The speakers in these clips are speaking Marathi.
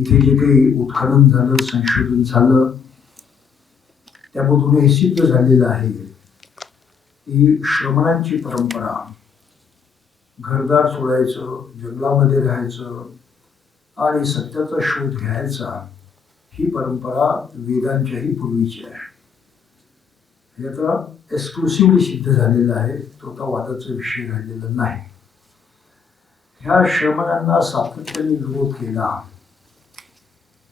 इथे जे काही उत्खनन झालं, संशोधन झालं, त्यामधून हे सिद्ध झालेलं आहे की श्रमणांची परंपरा, घरदार सोडायचं, जंगलामध्ये राहायचं आणि सत्याचा शोध घ्यायचा, ही परंपरा वेदांच्याही पूर्वीची आहे. हे आता एक्सक्लुसिव्हली सिद्ध झालेलं आहे, तो आता वादाचा विषय राहिलेला नाही. ह्या श्रमणांना सातत्याने विरोध केला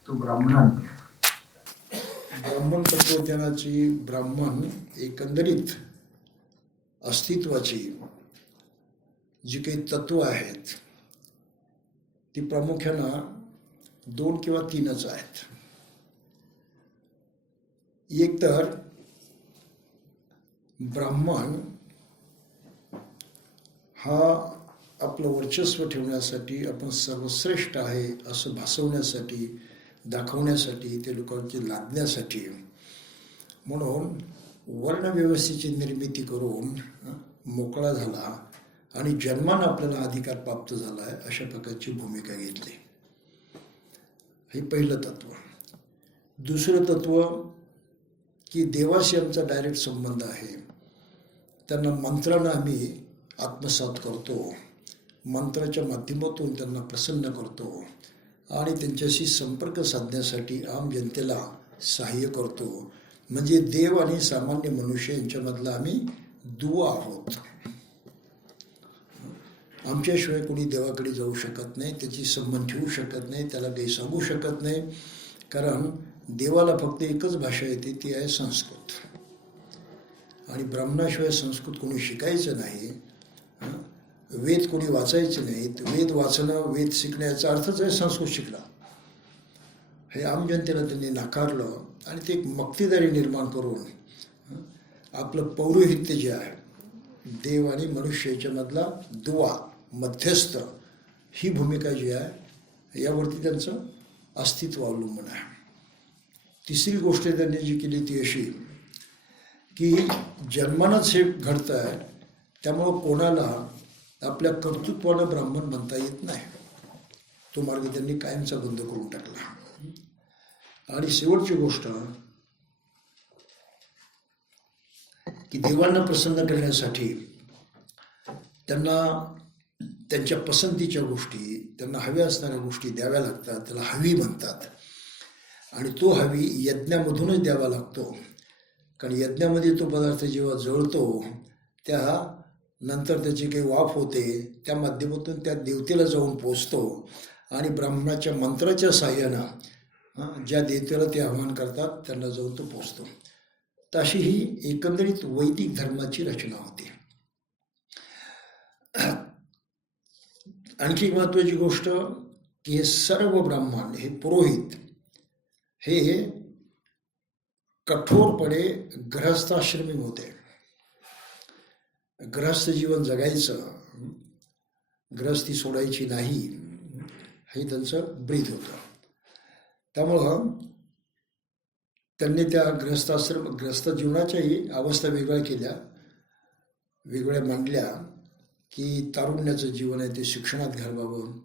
तो ब्राह्मणांनी. ब्राह्मण तत्वज्ञानाची, ब्राह्मण एकंदरीत अस्तित्वाची जी काही तत्व आहेत ती प्रामुख्यानं 2 किंवा 3च आहेत. एक तर ब्राह्मण हा आपलं वर्चस्व ठेवण्यासाठी, आपण सर्वश्रेष्ठ आहे असं भासवण्यासाठी, दाखवण्यासाठी, ते लोकांची लादण्यासाठी म्हणून वर्णव्यवस्थेची निर्मिती करून मोकळा झाला आणि जन्मानं आपल्याला अधिकार प्राप्त झाला आहे अशा प्रकारची भूमिका घेतली. हे पहिलं तत्व. दुसरं तत्व की देवाशी आमचा डायरेक्ट संबंध आहे, त्यांना मंत्रानं आम्ही आत्मसात करतो, मंत्राच्या माध्यमातून त्यांना प्रसन्न करतो आणि त्यांच्याशी संपर्क साधण्यासाठी आम जनतेला सहाय्य करतो. म्हणजे देव आणि सामान्य मनुष्य यांच्यामधला आम्ही दुवा आहोत. आमच्याशिवाय कोणी देवाकडे जाऊ शकत नाही, त्याची संबंध ठेवू शकत नाही, त्याला काही सांगू शकत नाही, कारण देवाला फक्त एकच भाषा येते, ती आहे संस्कृत. आणि ब्राह्मणाशिवाय संस्कृत कोणी शिकायचं नाही, वेद कोणी वाचायचे नाहीत. वेद वाचणं, वेद शिकण्याचा अर्थच आहे संस्कृत शिकला. हे आम जनतेला त्यांनी नाकारलं आणि ते एक मक्तेदारी निर्माण करून आपलं पौरोहित्य जे आहे, देव आणि मनुष्य याच्यामधला दुवा, मध्यस्थ, ही भूमिका जी आहे यावरती त्यांचं अस्तित्व अवलंबून आहे. तिसरी गोष्ट त्यांनी जी केली ती अशी की जन्मानंच हे घडतं आहे, त्यामुळं कोणाला आपल्या कर्तृत्वानं ब्राह्मण म्हणता येत नाही. तो मार्ग त्यांनी कायमचा बंद करून टाकला. आणि शेवटची गोष्ट की देवांना प्रसन्न करण्यासाठी त्यांना त्यांच्या पसंतीच्या गोष्टी, त्यांना हव्या असणाऱ्या गोष्टी द्याव्या लागतात, त्याला हवी म्हणतात. आणि तो हवी यज्ञामधूनच द्यावा लागतो, कारण यज्ञामध्ये तो पदार्थ जेव्हा जळतो त्या नंतर त्याची काही वाफ होते, त्या माध्यमातून त्या देवतेला जाऊन पोचतो आणि ब्राह्मणाच्या मंत्राच्या साह्यानं ज्या देवतेला ते आवाहन करतात त्यांना जाऊन तो पोचतो. तशी ही एकंदरीत वैदिक धर्माची रचना होती. आणखी महत्त्वाची गोष्ट की हे सर्व ब्राह्मण, हे पुरोहित, हे कठोरपणे गृहस्थाश्रमी होते. गृहस्थ जीवन जगायचं, गृहस्थी सोडायची नाही, हे त्यांचं ब्रीद होतं. त्यामुळं त्यांनी त्या गृहस्थ जीवनाच्याही अवस्था वेगळ्या केल्या, वेगळ्या मांडल्या की तारुण्याचं जीवन आहे ते शिक्षणात घालवावं.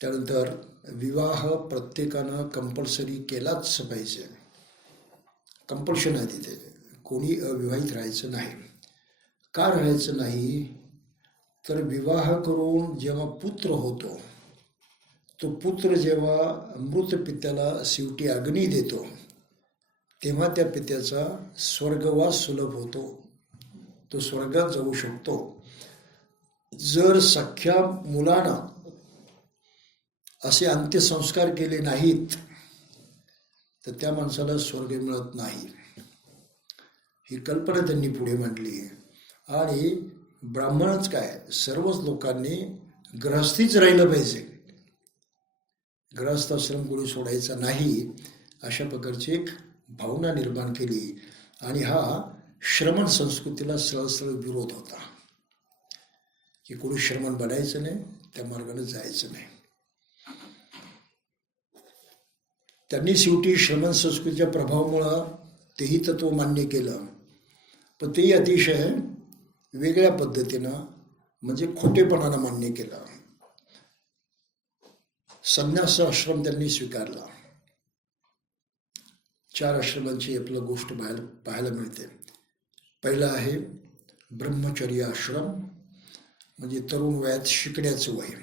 त्यानंतर विवाह प्रत्येकानं कंपल्सरी केलाच पाहिजे, कंपल्शन आहे तिथे, कोणी अविवाहित राहायचं नाही. का राहायचं नाही तर विवाह करून जेव्हा पुत्र होतो, तो पुत्र जेव्हा मृत पित्याला शेवटी अग्नी देतो तेव्हा त्या पित्याचा स्वर्गवास सुलभ होतो, तो स्वर्गात जाऊ शकतो. जर सख्या मुलानं असे अंत्यसंस्कार केले नाहीत तर त्या माणसाला स्वर्ग मिळत नाही. ही कल्पना त्यांनी पुढे मांडली. आणि ब्राह्मणच काय, सर्वच लोकांनी गृहस्थीच राहिलं पाहिजे, गृहस्थाश्रम कोणी सोडायचा नाही, अशा प्रकारची एक भावना निर्माण केली. आणि हा श्रमण संस्कृतीला सरळ विरोध होता की कोणी श्रमण बनायचं नाही, त्या मार्गाने जायचं नाही. त्यांनी शेवटी श्रमण संस्कृतीच्या प्रभावामुळं तेही तत्व मान्य केलं, पण तेही अतिशय वेगळ्या पद्धतीनं, म्हणजे खोटेपणानं मान्य केलं. संन्यास आश्रम त्यांनी स्वीकारला. 4 आश्रमांची आपलं गोष्ट पाहायला मिळते. पहिला आहे ब्रह्मचर्य आश्रम, म्हणजे तरुण वयात शिकण्याचं वय.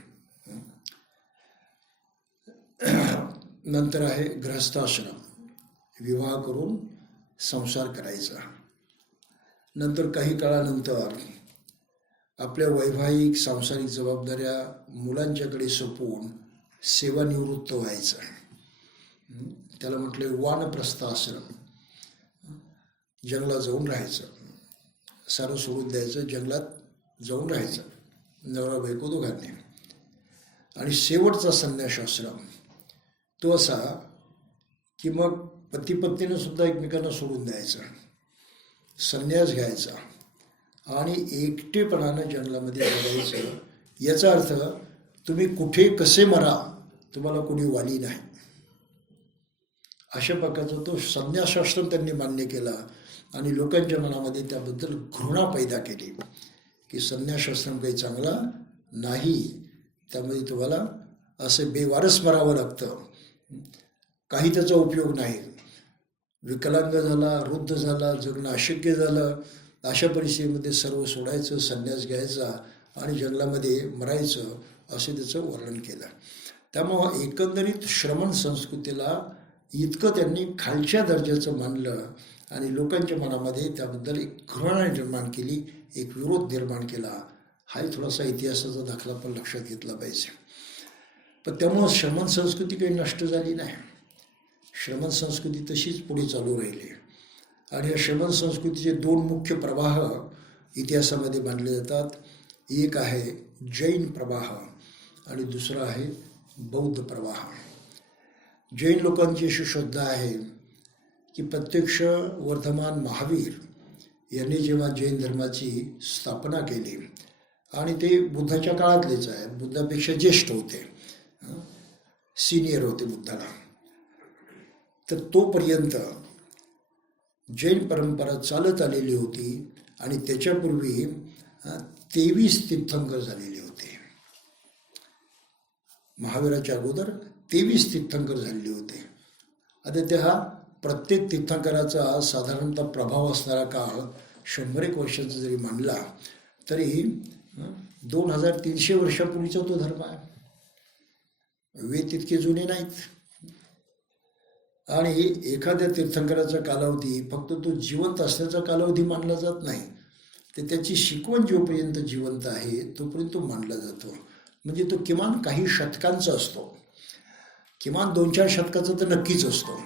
नंतर आहे गृहस्थाश्रम, विवाह करून संसार करायचा. नंतर काही काळानंतर आपल्या वैवाहिक सांसारिक जबाबदाऱ्या मुलांच्याकडे सोपवून सेवानिवृत्त व्हायचं. त्याला म्हटले वानप्रस्थ आश्रम. जंगलात जाऊन राहायचं, सारं सोडून द्यायचं, जंगलात जाऊन राहायचं नवरा बायको दोघांनी. आणि शेवटचा संन्यास आश्रम तो असा की मग पती पत्नीनं सुद्धा एकमेकांना सोडून द्यायचं, संन्यास घ्यायचा आणि एकटेपणानं जंगलामध्ये जगायचं. याचा अर्थ तुम्ही कुठे कसे मरा, तुम्हाला कोणी वाली नाही. अशा प्रकारचा तो संन्यासाश्रम त्यांनी मान्य केला आणि लोकांच्या मनामध्ये त्याबद्दल घृणा पैदा केली की संन्यासाश्रम काही चांगला नाही, त्यामध्ये तुम्हाला असं बेवारस मरावं लागतं, काही त्याचा उपयोग नाही. विकलांग झाला, वृद्ध झाला, जगणं अशक्य झालं, अशा परिस्थितीमध्ये सर्व सोडायचं, संन्यास घ्यायचा आणि जंगलामध्ये मरायचं, असे त्याचं वर्णन केलं. त्यामुळं एकंदरीत श्रमण संस्कृतीला इतकं त्यांनी खालच्या दर्जाचं मानलं आणि लोकांच्या मनामध्ये त्याबद्दल एक घृणा निर्माण केली, एक विरोध निर्माण केला. हाही थोडासा इतिहासाचा दाखला पण लक्षात घेतला पाहिजे. पण त्यामुळं श्रमण संस्कृती काही नष्ट झाली नाही. श्रमण संस्कृती तशीच पुढे चालू राहिली आणि या श्रमण संस्कृतीचे 2 मुख्य प्रवाह इतिहासामध्ये मानले जातात. एक आहे जैन प्रवाह आणि दुसरा आहे बौद्ध प्रवाह. जैन लोकांची अशी श्रद्धा आहे की प्रत्यक्ष वर्धमान महावीर यांनी जेव्हा जैन धर्माची स्थापना केली आणि ते बुद्धाच्या काळातलेच आहे, बुद्धापेक्षा ज्येष्ठ होते, सिनियर होते बुद्धाला, तर तोपर्यंत जैन परंपरा चालत आलेली होती आणि त्याच्यापूर्वी 23 तीर्थंकर झालेले होते. महावीराच्या अगोदर 23 तीर्थंकर झालेले होते. आता त्या प्रत्येक तीर्थंकराचा साधारणतः प्रभाव असणारा काळ 100 वर्षाचा जरी मानला तरी 2300 वर्षापूर्वीचा तो धर्म आहे. वेद तितके जुने नाहीत आणि एखाद्या तीर्थंकराचा कालावधी फक्त तो जिवंत असण्याचा कालावधी मानला जात नाही, तर त्याची शिकवण जोपर्यंत जिवंत आहे तोपर्यंत तो मानला जातो. म्हणजे तो किमान काही शतकांचा असतो, किमान 2-4 शतकाचा तर नक्कीच असतो.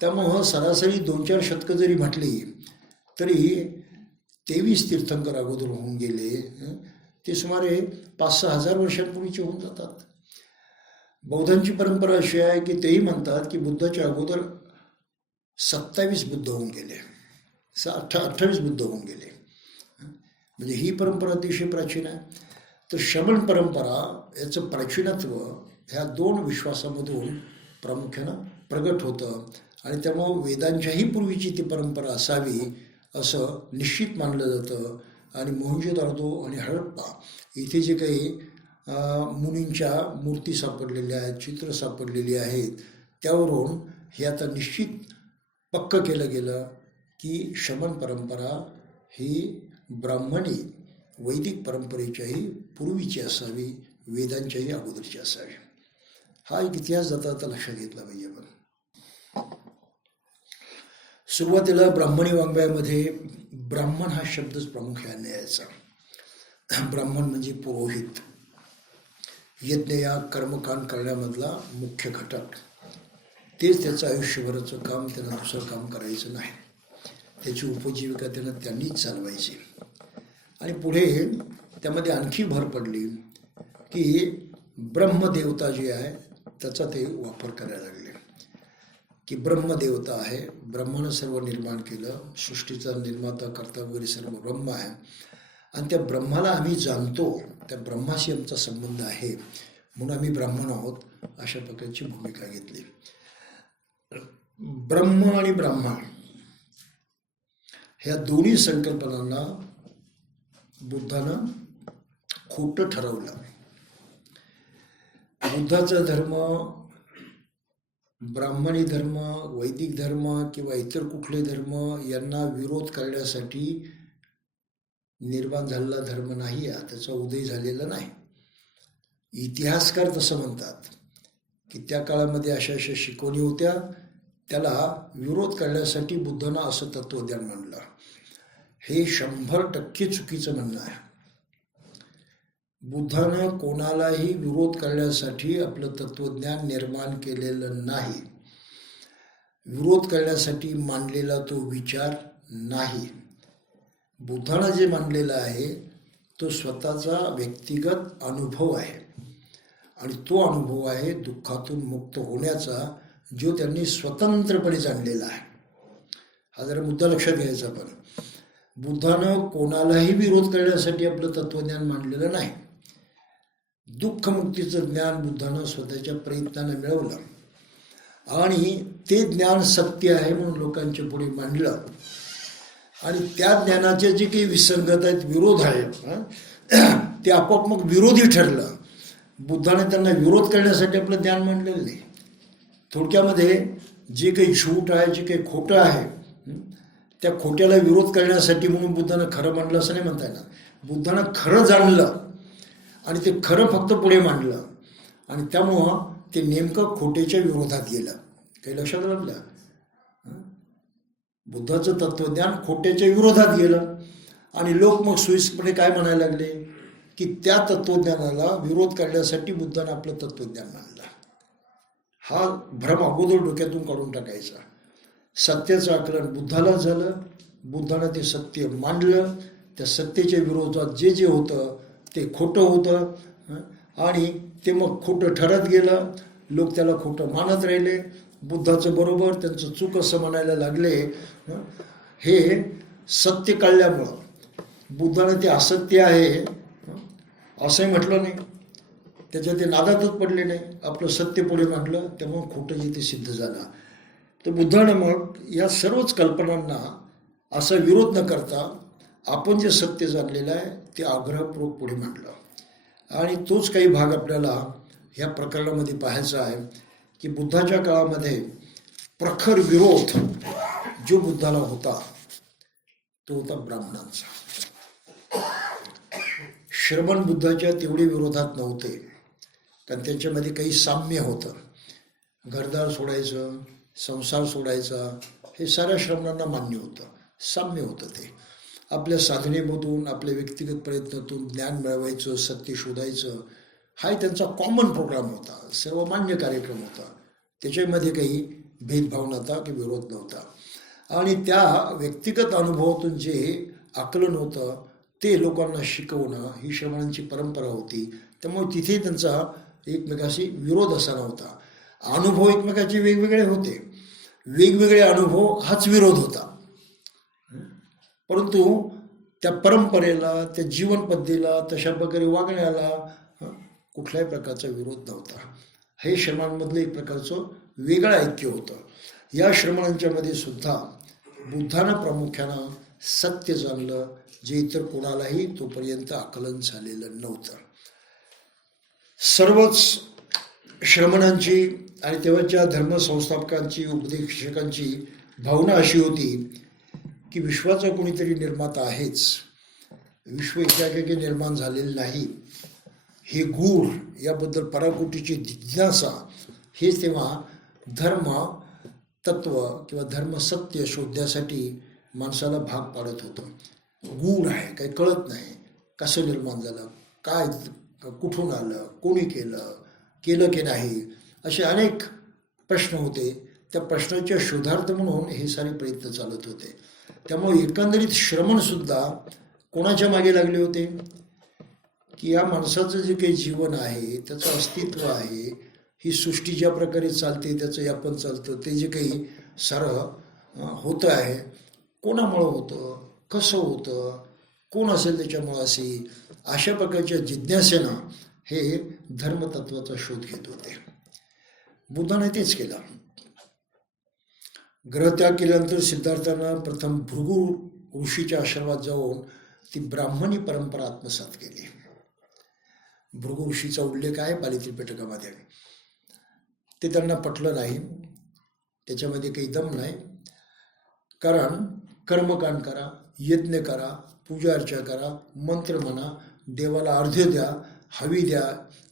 त्यामुळं सरासरी 2-4 शतकं जरी म्हटली तरी 23 तीर्थंकर अगोदर होऊन गेले, ते सुमारे 5-6 हजार वर्षांपूर्वीचे होऊन जातात. बौद्धांची परंपरा अशी आहे की तेही म्हणतात की बुद्धाच्या अगोदर 27 बुद्ध होऊन गेले, 28 बुद्ध होऊन गेले. म्हणजे ही परंपरा अतिशय प्राचीन आहे. तर श्रमण परंपरा याचं प्राचीनत्व ह्या 2 विश्वासामधून प्रामुख्यानं प्रगट होतं आणि त्यामुळं वेदांच्याही पूर्वीची ती परंपरा असावी असं निश्चित मानलं जातं. आणि मोहंजोदारो आणि हडप्पा इथे जे काही मुनींच्या मूर्ती सापडलेल्या आहेत, चित्र सापडलेली आहेत, त्यावरून हे आता निश्चित पक्क केलं गेलं की श्रमण परंपरा ही ब्राह्मणी वैदिक परंपरेच्याही पूर्वीची असावी, वेदांच्याही अगोदरची असावी. हा एक इतिहास जाता आता लक्षात घेतला पाहिजे. आपण सुरुवातीला ब्राह्मणी वाङ्मयामध्ये ब्राह्मण हा शब्दच प्रामुख्याने यायचा. ब्राह्मण म्हणजे पुरोहित, यज्ञ या कर्मकांड करण्यामधला मुख्य घटक. तेच त्याचं आयुष्यभराचं काम, त्यांना दुसरं काम करायचं नाही, त्याची उपजीविका त्यांनीच चालवायची. आणि पुढे त्यामध्ये आणखी भर पडली की ब्रह्मदेवता जी आहे त्याचा ते वापर करायला लागले की ब्रह्मदेवता आहे, ब्रह्मानं सर्व निर्माण केलं, सृष्टीचा निर्माता करता वगैरे सर्व ब्रह्म आहे आणि त्या ब्रह्माला आम्ही जाणतो, त्या ब्रह्माशी आमचा संबंध आहे म्हणून आम्ही ब्राह्मण आहोत, अशा प्रकारची भूमिका घेतली. ब्रह्म आणि ब्राह्मण ह्या दोन्ही संकल्पनांना बुद्धानं खोटं ठरवलं. बुद्धाचा धर्म, ब्राह्मणी धर्म, वैदिक धर्म किंवा इतर कुठले धर्म यांना विरोध करण्यासाठी निर्माण झालेला धर्म नाही आहे, त्याचा उदय झालेला नाही. इतिहासकार तसं म्हणतात की त्या काळामध्ये अशा अशा शिकवणी होत्या, त्याला विरोध करण्यासाठी बुद्धानं असं तत्त्वज्ञान मांडलं. हे 100% चुकीचं म्हणणं आहे. बुद्धानं कोणालाही विरोध करण्यासाठी आपलं तत्त्वज्ञान निर्माण केलेलं नाही. विरोध करण्यासाठी मांडलेला तो विचार नाही. बुद्धानं जे मांडलेलं आहे तो स्वतःचा व्यक्तिगत अनुभव आहे आणि तो अनुभव आहे दुःखातून मुक्त होण्याचा, जो त्यांनी स्वतंत्रपणे जाणलेला आहे. हा जरा मुद्दा लक्षात घ्यायचा. पण बुद्धानं कोणालाही विरोध करण्यासाठी आपलं तत्त्वज्ञान मांडलेलं नाही. दुःखमुक्तीचं ज्ञान बुद्धानं स्वतःच्या प्रयत्नानं मिळवलं आणि ते ज्ञान सत्य आहे म्हणून लोकांच्या पुढे मांडलं. आणि त्या ज्ञानाचे जे काही विसंगत आहेत, विरोध आहे, ते आपोआप मग विरोधी ठरलं. बुद्धाने त्यांना विरोध करण्यासाठी आपलं ज्ञान मांडलेलं नाही. थोडक्यामध्ये जे काही झूट आहे, जे काही खोटं आहे, त्या खोट्याला विरोध करण्यासाठी म्हणून बुद्धानं खरं मांडलं असं नाही म्हणता येणार. बुद्धानं खरं जाणलं आणि ते खरं फक्त पुढे मांडलं आणि त्यामुळं ते नेमकं खोटेच्या विरोधात गेलं. काही लक्षात आलं आपल्या? बुद्धाचं तत्त्वज्ञान खोट्याच्या विरोधात गेलं आणि लोक मग सुईसपणे काय म्हणायला लागले की त्या तत्त्वज्ञानाला विरोध करण्यासाठी बुद्धानं आपलं तत्त्वज्ञान मांडलं. हा भ्रम अगोदर डोक्यातून काढून टाकायचा. सत्याचं आकलन बुद्धाला झालं, बुद्धानं ते सत्य मांडलं. त्या सत्तेच्या विरोधात जे जे होतं ते खोटं होतं आणि ते मग खोटं ठरत गेलं. लोक त्याला खोटं मानत राहिले. बुद्धाचं बरोबर, त्यांचं चूक असं म्हणायला लागले. हे सत्य कळल्यामुळं बुद्धानं ते असत्य आहे असंही म्हटलं नाही, त्याच्या ते नादातच पडले नाही, आपलं सत्य पुढे मांडलं. त्यामुळं खोटं जे ते सिद्ध झालं. तर बुद्धानं मग या सर्वच कल्पनांना असा विरोध न करता आपण जे सत्य जाणलेलं आहे ते आग्रहपूर्वक पुढे मांडलं. आणि तोच काही भाग आपल्याला ह्या प्रकरणामध्ये पाहायचा आहे की बुद्धाच्या काळामध्ये प्रखर विरोध जो बुद्धाला होता तो होता ब्राह्मणांचा. श्रमण बुद्धाच्या तेवढे विरोधात नव्हते, कारण त्यांच्यामध्ये काही साम्य होतं. घरदार सोडायचं, संसार सोडायचा, हे साऱ्या श्रमणांना मान्य होतं, साम्य होतं. ते आपल्या साधनेमधून, आपल्या व्यक्तिगत प्रयत्नातून ज्ञान मिळवायचं, सत्य शोधायचं, हाही त्यांचा कॉमन प्रोग्राम होता, सर्वमान्य कार्यक्रम होता. त्याच्यामध्ये काही भेदभाव नव्हता की विरोध नव्हता. आणि त्या व्यक्तिगत अनुभवातून जे आकलन होतं ते लोकांना शिकवणं ही श्रमणांची परंपरा होती. त्यामुळे तिथे त्यांचा एकमेकाशी विरोध असा नव्हता. अनुभव एकमेकाचे वेगवेगळे होते, वेगवेगळे अनुभव हाच विरोध होता. परंतु त्या परंपरेला, त्या जीवन पद्धतीला, तशा प्रकारे वागण्याला कुठल्याही प्रकारचा विरोध नव्हता. हे श्रमणांमधलं एक प्रकारचं वेगळं ऐक्य होतं. या श्रमणांच्यामध्ये सुद्धा बुद्धानं प्रामुख्यानं सत्य जाणलं, जे इतर कोणालाही तोपर्यंत आकलन झालेलं नव्हतं. सर्वच श्रमणांची आणि तेव्हाच्या धर्मसंस्थापकांची, उपदेशकांची भावना अशी होती की विश्वाचा कोणीतरी निर्माता आहेच, विश्व एकाएकी निर्माण झालेलं नाही. हे गूढ, याबद्दल पराकोटीची जिज्ञासा, हेच तेव्हा धर्म तत्व किंवा धर्मसत्य शोधण्यासाठी माणसाला भाग पाडत होतं. गूढ आहे, काही कळत नाही, कसं निर्माण झालं, काय, कुठून आलं, कोणी केलं, केलं की नाही, असे अनेक प्रश्न होते. त्या प्रश्नाच्या शोधार्थ म्हणून हे सारे प्रयत्न चालत होते. त्यामुळे एकंदरीत श्रमणसुद्धा कोणाच्या मागे लागले होते की या माणसाचं जे काही जीवन आहे, त्याचं अस्तित्व आहे, ही सृष्टी ज्या प्रकारे चालते, त्याचं यापन चालतं, ते जे काही सारं होतं आहे, कोणामुळं होतं, कसं होतं, कोण असेल त्याच्यामुळं असे, अशा प्रकारच्या जिज्ञासेनं हे धर्मतत्वाचा शोध घेत होते. बुद्धाने तेच केलं. ग्रहत्याग केल्यानंतर सिद्धार्थानं प्रथम भृगु ऋषीच्या आश्रमात जाऊन ती ब्राह्मणी परंपरा आत्मसात केली. भृगु ऋषीचा उल्लेख आहे पाली त्रिपिटकामध्ये. ते त्यांना पटलं नाही, त्याच्यामध्ये काही दम नाही. कारण कर्मकांड करा, यज्ञ करा, पूजा अर्चा करा, मंत्र म्हणा, देवाला अर्घ्य द्या, हवी द्या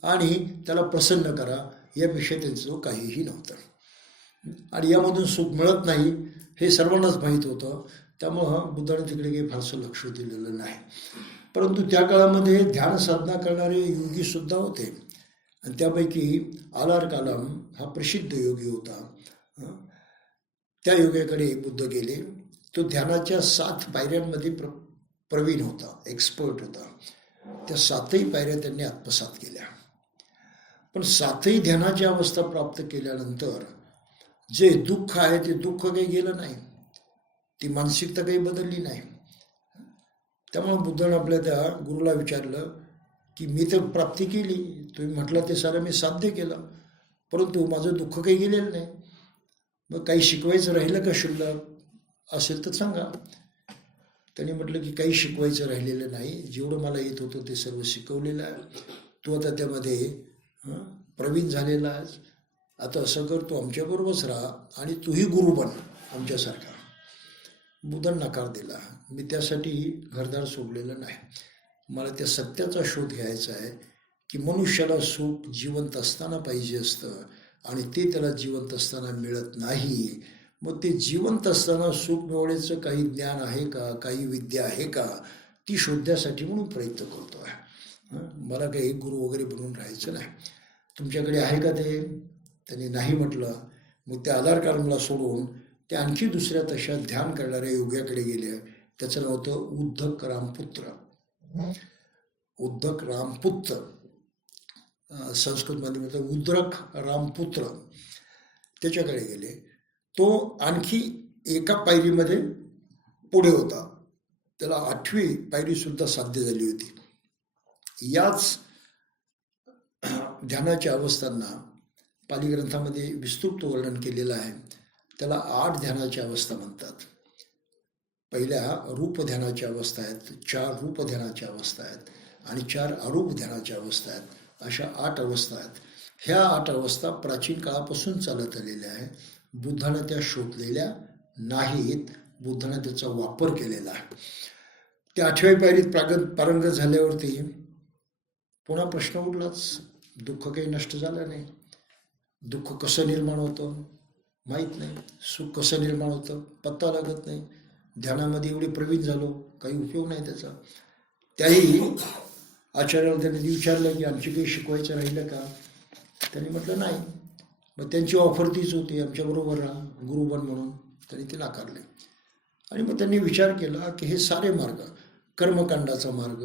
आणि त्याला प्रसन्न करा, यापेक्षा त्यांचं काहीही नव्हतं. आणि यामधून सुख मिळत नाही हे सर्वांनाच माहीत होतं. त्यामुळं बुद्धाने तिकडे काही फारसं लक्ष दिलेलं नाही. परंतु त्या काळामध्ये ध्यान साधना करणारे योगीसुद्धा होते आणि त्यापैकी आलार कालम हा प्रसिद्ध योगी होता. त्या योगाकडे बुद्ध गेले. तो ध्यानाच्या 7 पायऱ्यांमध्ये प्रवीण होता, एक्सपर्ट होता. त्या 7ही पायऱ्या त्यांनी आत्मसात केल्या. पण 7ही ध्यानाची अवस्था प्राप्त केल्यानंतर जे दुःख आहे ते दुःख काही गेलं नाही, ती मानसिकता काही बदलली नाही. त्यामुळे बुद्धाने आपल्या त्या गुरुला विचारलं की मी तर प्राप्ती केली, तुम्ही म्हटलं ते सारं मी साध्य केलं, परंतु माझं दुःख काही गेलेलं नाही. मग काही शिकवायचं राहिलं का शिल्लक असेल तर सांगा. त्यांनी म्हटलं की काही शिकवायचं राहिलेलं नाही, जेवढं मला येत होतं ते सर्व शिकवलेलं आहे. तू आता त्यामध्ये प्रवीण झालेला आहेस. आता असं कर, तू आमच्याबरोबरच राहा आणि तूही गुरु बन आमच्यासारखा. बुद्धाने नकार दिला. मी त्यासाठी घरदार सोडलेलं नाही. मला त्या सत्याचा शोध घ्यायचा आहे की मनुष्याला सुख जिवंत असताना पाहिजे असतं आणि ते त्याला जिवंत असताना मिळत नाही. मग ते जिवंत असताना सुख मिळवण्याचं काही ज्ञान आहे का, काही विद्या आहे का, ती शोधण्यासाठी म्हणून प्रयत्न करतो आहे. मला काही गुरु वगैरे बनवून राहायचं नाही. तुमच्याकडे आहे का ते? त्यांनी नाही म्हटलं. मग त्या आधार कार्डला सोडून ते आणखी दुसऱ्या तशा ध्यान करणाऱ्या योग्याकडे गेले. त्याचं नाव होतं उद्धक रामपुत्र. उद्धक रामपुत्र संस्कृतमध्ये म्हणतात उद्रक रामपुत्र. त्याच्याकडे गेले. तो आणखी एका पायरीमध्ये पुढे होता. त्याला 8वी पायरीसुद्धा साध्य झाली होती. याच ध्यानाच्या अवस्थांना पाली ग्रंथामध्ये विस्तृत वर्णन केलेलं आहे. त्याला 8 ध्यानाच्या अवस्था म्हणतात. पहिल्या रूप ध्यानाच्या अवस्था आहेत, 4 रूप ध्यानाच्या अवस्था आहेत आणि 4 अरूप ध्यानाच्या अवस्था आहेत. अशा 8 अवस्था आहेत. ह्या 8 अवस्था प्राचीन काळापासून चालत आलेल्या आहेत. बुद्धानं त्या शोधलेल्या नाहीत, बुद्धानं त्याचा वापर केलेला आहे. त्या 8व्या पायरीत पारंगत झाल्यावरती पुन्हा प्रश्न उठलाच. दुःख काही नष्ट झालं नाही. दुःख कसं निर्माण होतं माहीत नाही, सुख कसं निर्माण होतं पत्ता लागत नाही. ध्यानामध्ये एवढे प्रवीण झालो, काही उपयोग नाही त्याचा. त्याही आचार्याला त्यांनी विचारलं की आमची काही शिकवायचं राहिलं का? त्यांनी म्हटलं नाही. मग त्यांची ऑफर तीच होती, आमच्याबरोबर राहा, गुरुबन म्हणून. त्यांनी ते नाकारले. आणि मग त्यांनी विचार केला की हे सारे मार्ग, कर्मकांडाचा मार्ग,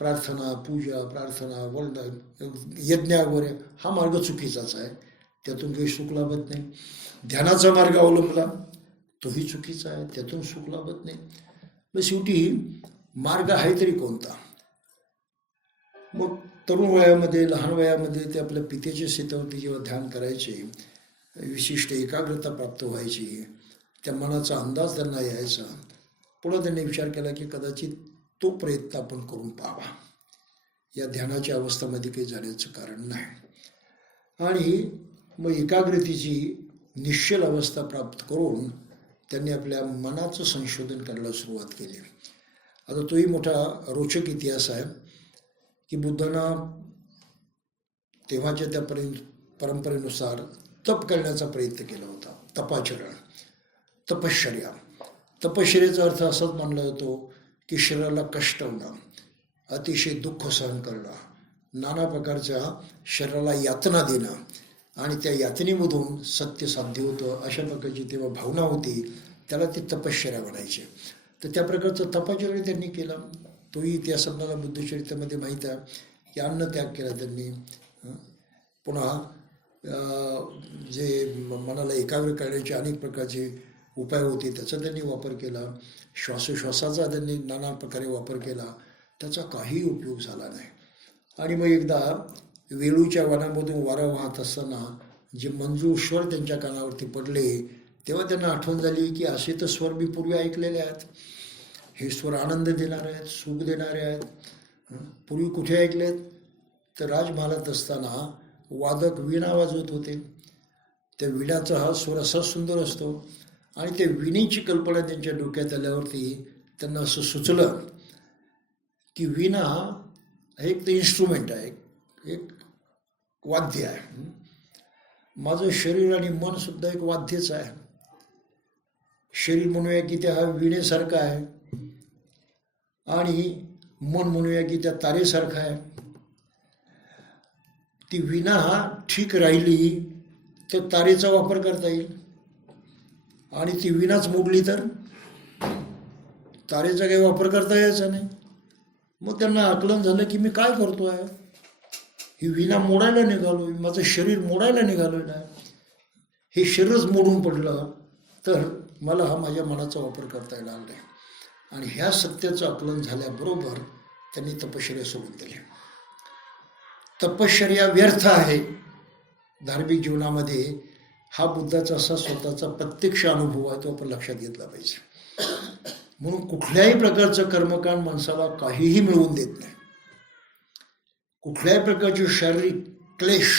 प्रार्थना, पूजा, प्रार्थना, यज्ञ वगैरे, हा मार्ग चुकीचाच आहे, त्यातून काही सुख लाभत नाही. ध्यानाचा मार्ग अवलंबला तोही चुकीचा आहे, त्यातून सुख लाभत नाही. मग शेवटी मार्ग आहे तरी कोणता? मग तरुण वयामध्ये, लहान वयामध्ये ते आपल्या पितेच्या शेतावरती जेव्हा ध्यान करायचे, विशिष्ट एकाग्रता प्राप्त व्हायची, त्या मनाचा अंदाज त्यांना यायचा. पुन्हा त्यांनी विचार केला की कदाचित तो प्रयत्न आपण करून पाहावा. या ध्यानाच्या अवस्थेमध्ये काही जाण्याचं कारण नाही. आणि मग एकाग्रतेची निश्चल अवस्था प्राप्त करून त्यांनी आपल्या मनाचं संशोधन करायला सुरुवात केली. आता तोही मोठा रोचक इतिहास आहे की बुद्धांना तेव्हाच्या त्या परंपरेनुसार तप करण्याचा प्रयत्न केला होता. तपाचरण, तपश्चर्या. तपश्चर्याचा अर्थ असाच मानला जातो की शरीराला कष्ट होणं, अतिशय दुःख सहन करणं, नाना प्रकारच्या शरीराला यातना देणं आणि त्या यातनेमधून सत्य साध्य होतं, अशा प्रकारची तेव्हा भावना होती. त्याला ते तपश्चर्या म्हणायचे. तर त्या प्रकारचं तपश्चर्या त्यांनी केला. तोही इतिहास आपल्याला बुद्धचरित्रामध्ये माहीत आहे की अन्नत्याग केला त्यांनी. पुन्हा जे मनाला एकाग्र करण्याचे अनेक प्रकारचे उपाय होते त्याचा त्यांनी वापर केला. श्वासोश्वासाचा त्यांनी नाना प्रकारे वापर केला. त्याचा काही उपयोग झाला नाही. आणि मग एकदा वेळूच्या वनामधून वारा वाहत असताना जे मंजूळ स्वर त्यांच्या कानावरती पडले, तेव्हा त्यांना आठवण झाली की असे तर स्वर मी पूर्वी ऐकलेले आहेत. हे स्वर आनंद देणारे आहेत, सुख देणारे आहेत. पूर्वी कुठे ऐकलेत? तर राजमहालात असताना वादक वीणा वाजवत होते. त्या वीणाचा हा स्वर असा सुंदर असतो आणि त्या वीणेची कल्पना त्यांच्या डोक्यात आल्यावरती त्यांना असं सुचलं की वीणा हे एक ते इन्स्ट्रुमेंट आहे, एक वाद्य आहे. माझं शरीर आणि मन सुद्धा एक वाद्यच आहे. शरीर म्हणूया की त्या वीणेसारखं आहे आणि मन म्हणूया की त्या तारेसारखं आहे. ती वीणा ठीक राहिली तर तारेचा वापर करता येईल आणि ती वीणाच मोडली तर तारेचा काही वापर करता यायचा नाही. मग त्यांना आकलन झालं की मी काय करतो आहे, ही वीणा मोडायला निघालो, माझं शरीर मोडायला निघालेलं आहे. हे शरीरच मोडून पडलं तर मला हा माझ्या मनाचा वापर करता येणार नाही. आणि ह्या सत्याचं आकलन झाल्याबरोबर त्यांनी तपश्चर्या सोडून दिली. तपश्चर्या व्यर्थ आहे धार्मिक जीवनामध्ये हा बुद्धाचा असा स्वतःचा प्रत्यक्ष अनुभव आहे, तो आपण लक्षात घेतला पाहिजे. म्हणून कुठल्याही प्रकारचं कर्मकांड माणसाला काहीही मिळवून देत नाही. कुठल्याही प्रकारचे शारीरिक क्लेश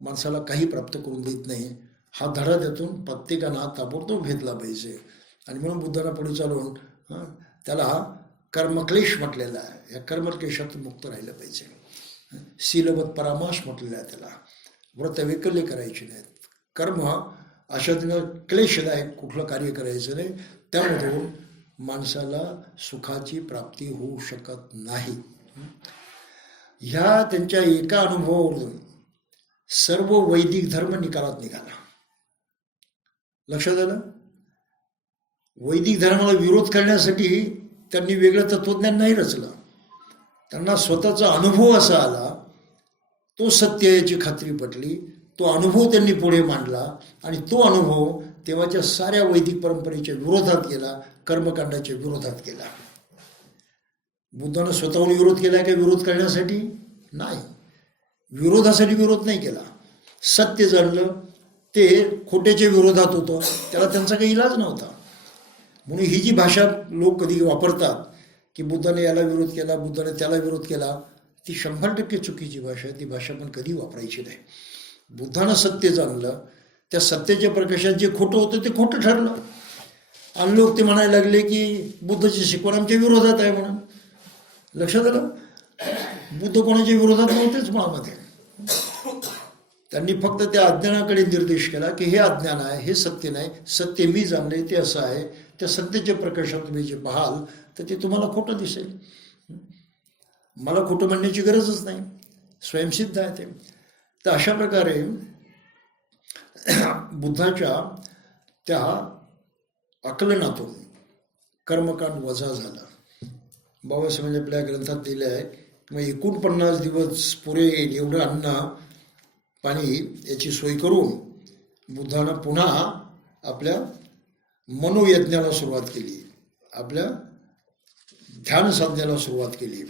माणसाला काही प्राप्त करून देत नाही. हा धडा त्यातून प्रत्येकानं ताबडतोब घेतला पाहिजे. आणि म्हणून बुद्धांना पुढे चालून त्याला कर्मक्लेश म्हटलेला आहे. या कर्मक्लेशातून मुक्त राहिलं पाहिजे. शीलवत परामाश म्हटलेला आहे त्याला. व्रत वैकल्य करायची नाहीत. कर्म अशा क्लेशदायक कुठलं कार्य करायचं नाही, त्यामधून माणसाला सुखाची प्राप्ती होऊ शकत नाही. ह्या त्यांच्या एका अनुभवावरून सर्व वैदिक धर्म निकालात निघाला. लक्षात आलं? वैदिक धर्माला विरोध करण्यासाठी त्यांनी वेगळं तत्वज्ञान नाही रचलं. त्यांना स्वतःचा अनुभव असा आला, तो सत्य याची खात्री पटली, तो अनुभव त्यांनी पुढे मांडला आणि तो अनुभव तेव्हाच्या साऱ्या वैदिक परंपरेच्या विरोधात गेला, कर्मकांडाच्या विरोधात गेला. बुद्धानं स्वतःहून विरोध केला का विरोध करण्यासाठी? नाही, विरोधासाठी विरोध नाही केला. सत्य जाणलं, ते खोट्याच्या विरोधात होतं, त्याला त्यांचा काही इलाज नव्हता. म्हणून ही जी भाषा लोक कधी वापरतात की बुद्धाने याला विरोध केला, बुद्धाने त्याला विरोध केला, ती 100% चुकीची भाषा आहे. ती भाषा पण कधी वापरायची नाही. बुद्धानं सत्य जाणलं, त्या सत्याच्या प्रकाशात जे खोटं होतं ते खोटं ठरलं आणि लोक ते म्हणायला लागले की बुद्धाची शिकवण आमच्या विरोधात आहे म्हणून. लक्षात आलं? बुद्ध कोणाच्या विरोधात नव्हतेच मुळामध्ये. त्यांनी फक्त त्या अज्ञानाकडे निर्देश केला की हे अज्ञान आहे, हे सत्य नाही, सत्य मी जाणले ते असं आहे. त्या सत्याच्या प्रकाशात तुम्ही जे पाहाल तर ते तुम्हाला खोटं दिसेल. मला खोटं म्हणण्याची गरजच नाही, स्वयंसिद्ध आहे ते. तर अशा प्रकारे बुद्धाच्या त्या आकलनातून कर्मकांड वजा झाला. बाबासाहेबांनी आपल्या ग्रंथात दिले आहे की 49 दिवस पुरे येईल एवढं अन्न पाणी याची सोय करून बुद्धानं पुन्हा आपल्या मनोयज्ञाला सुरुवात केली, आपल्या ध्यान साधण्याला सुरुवात केली.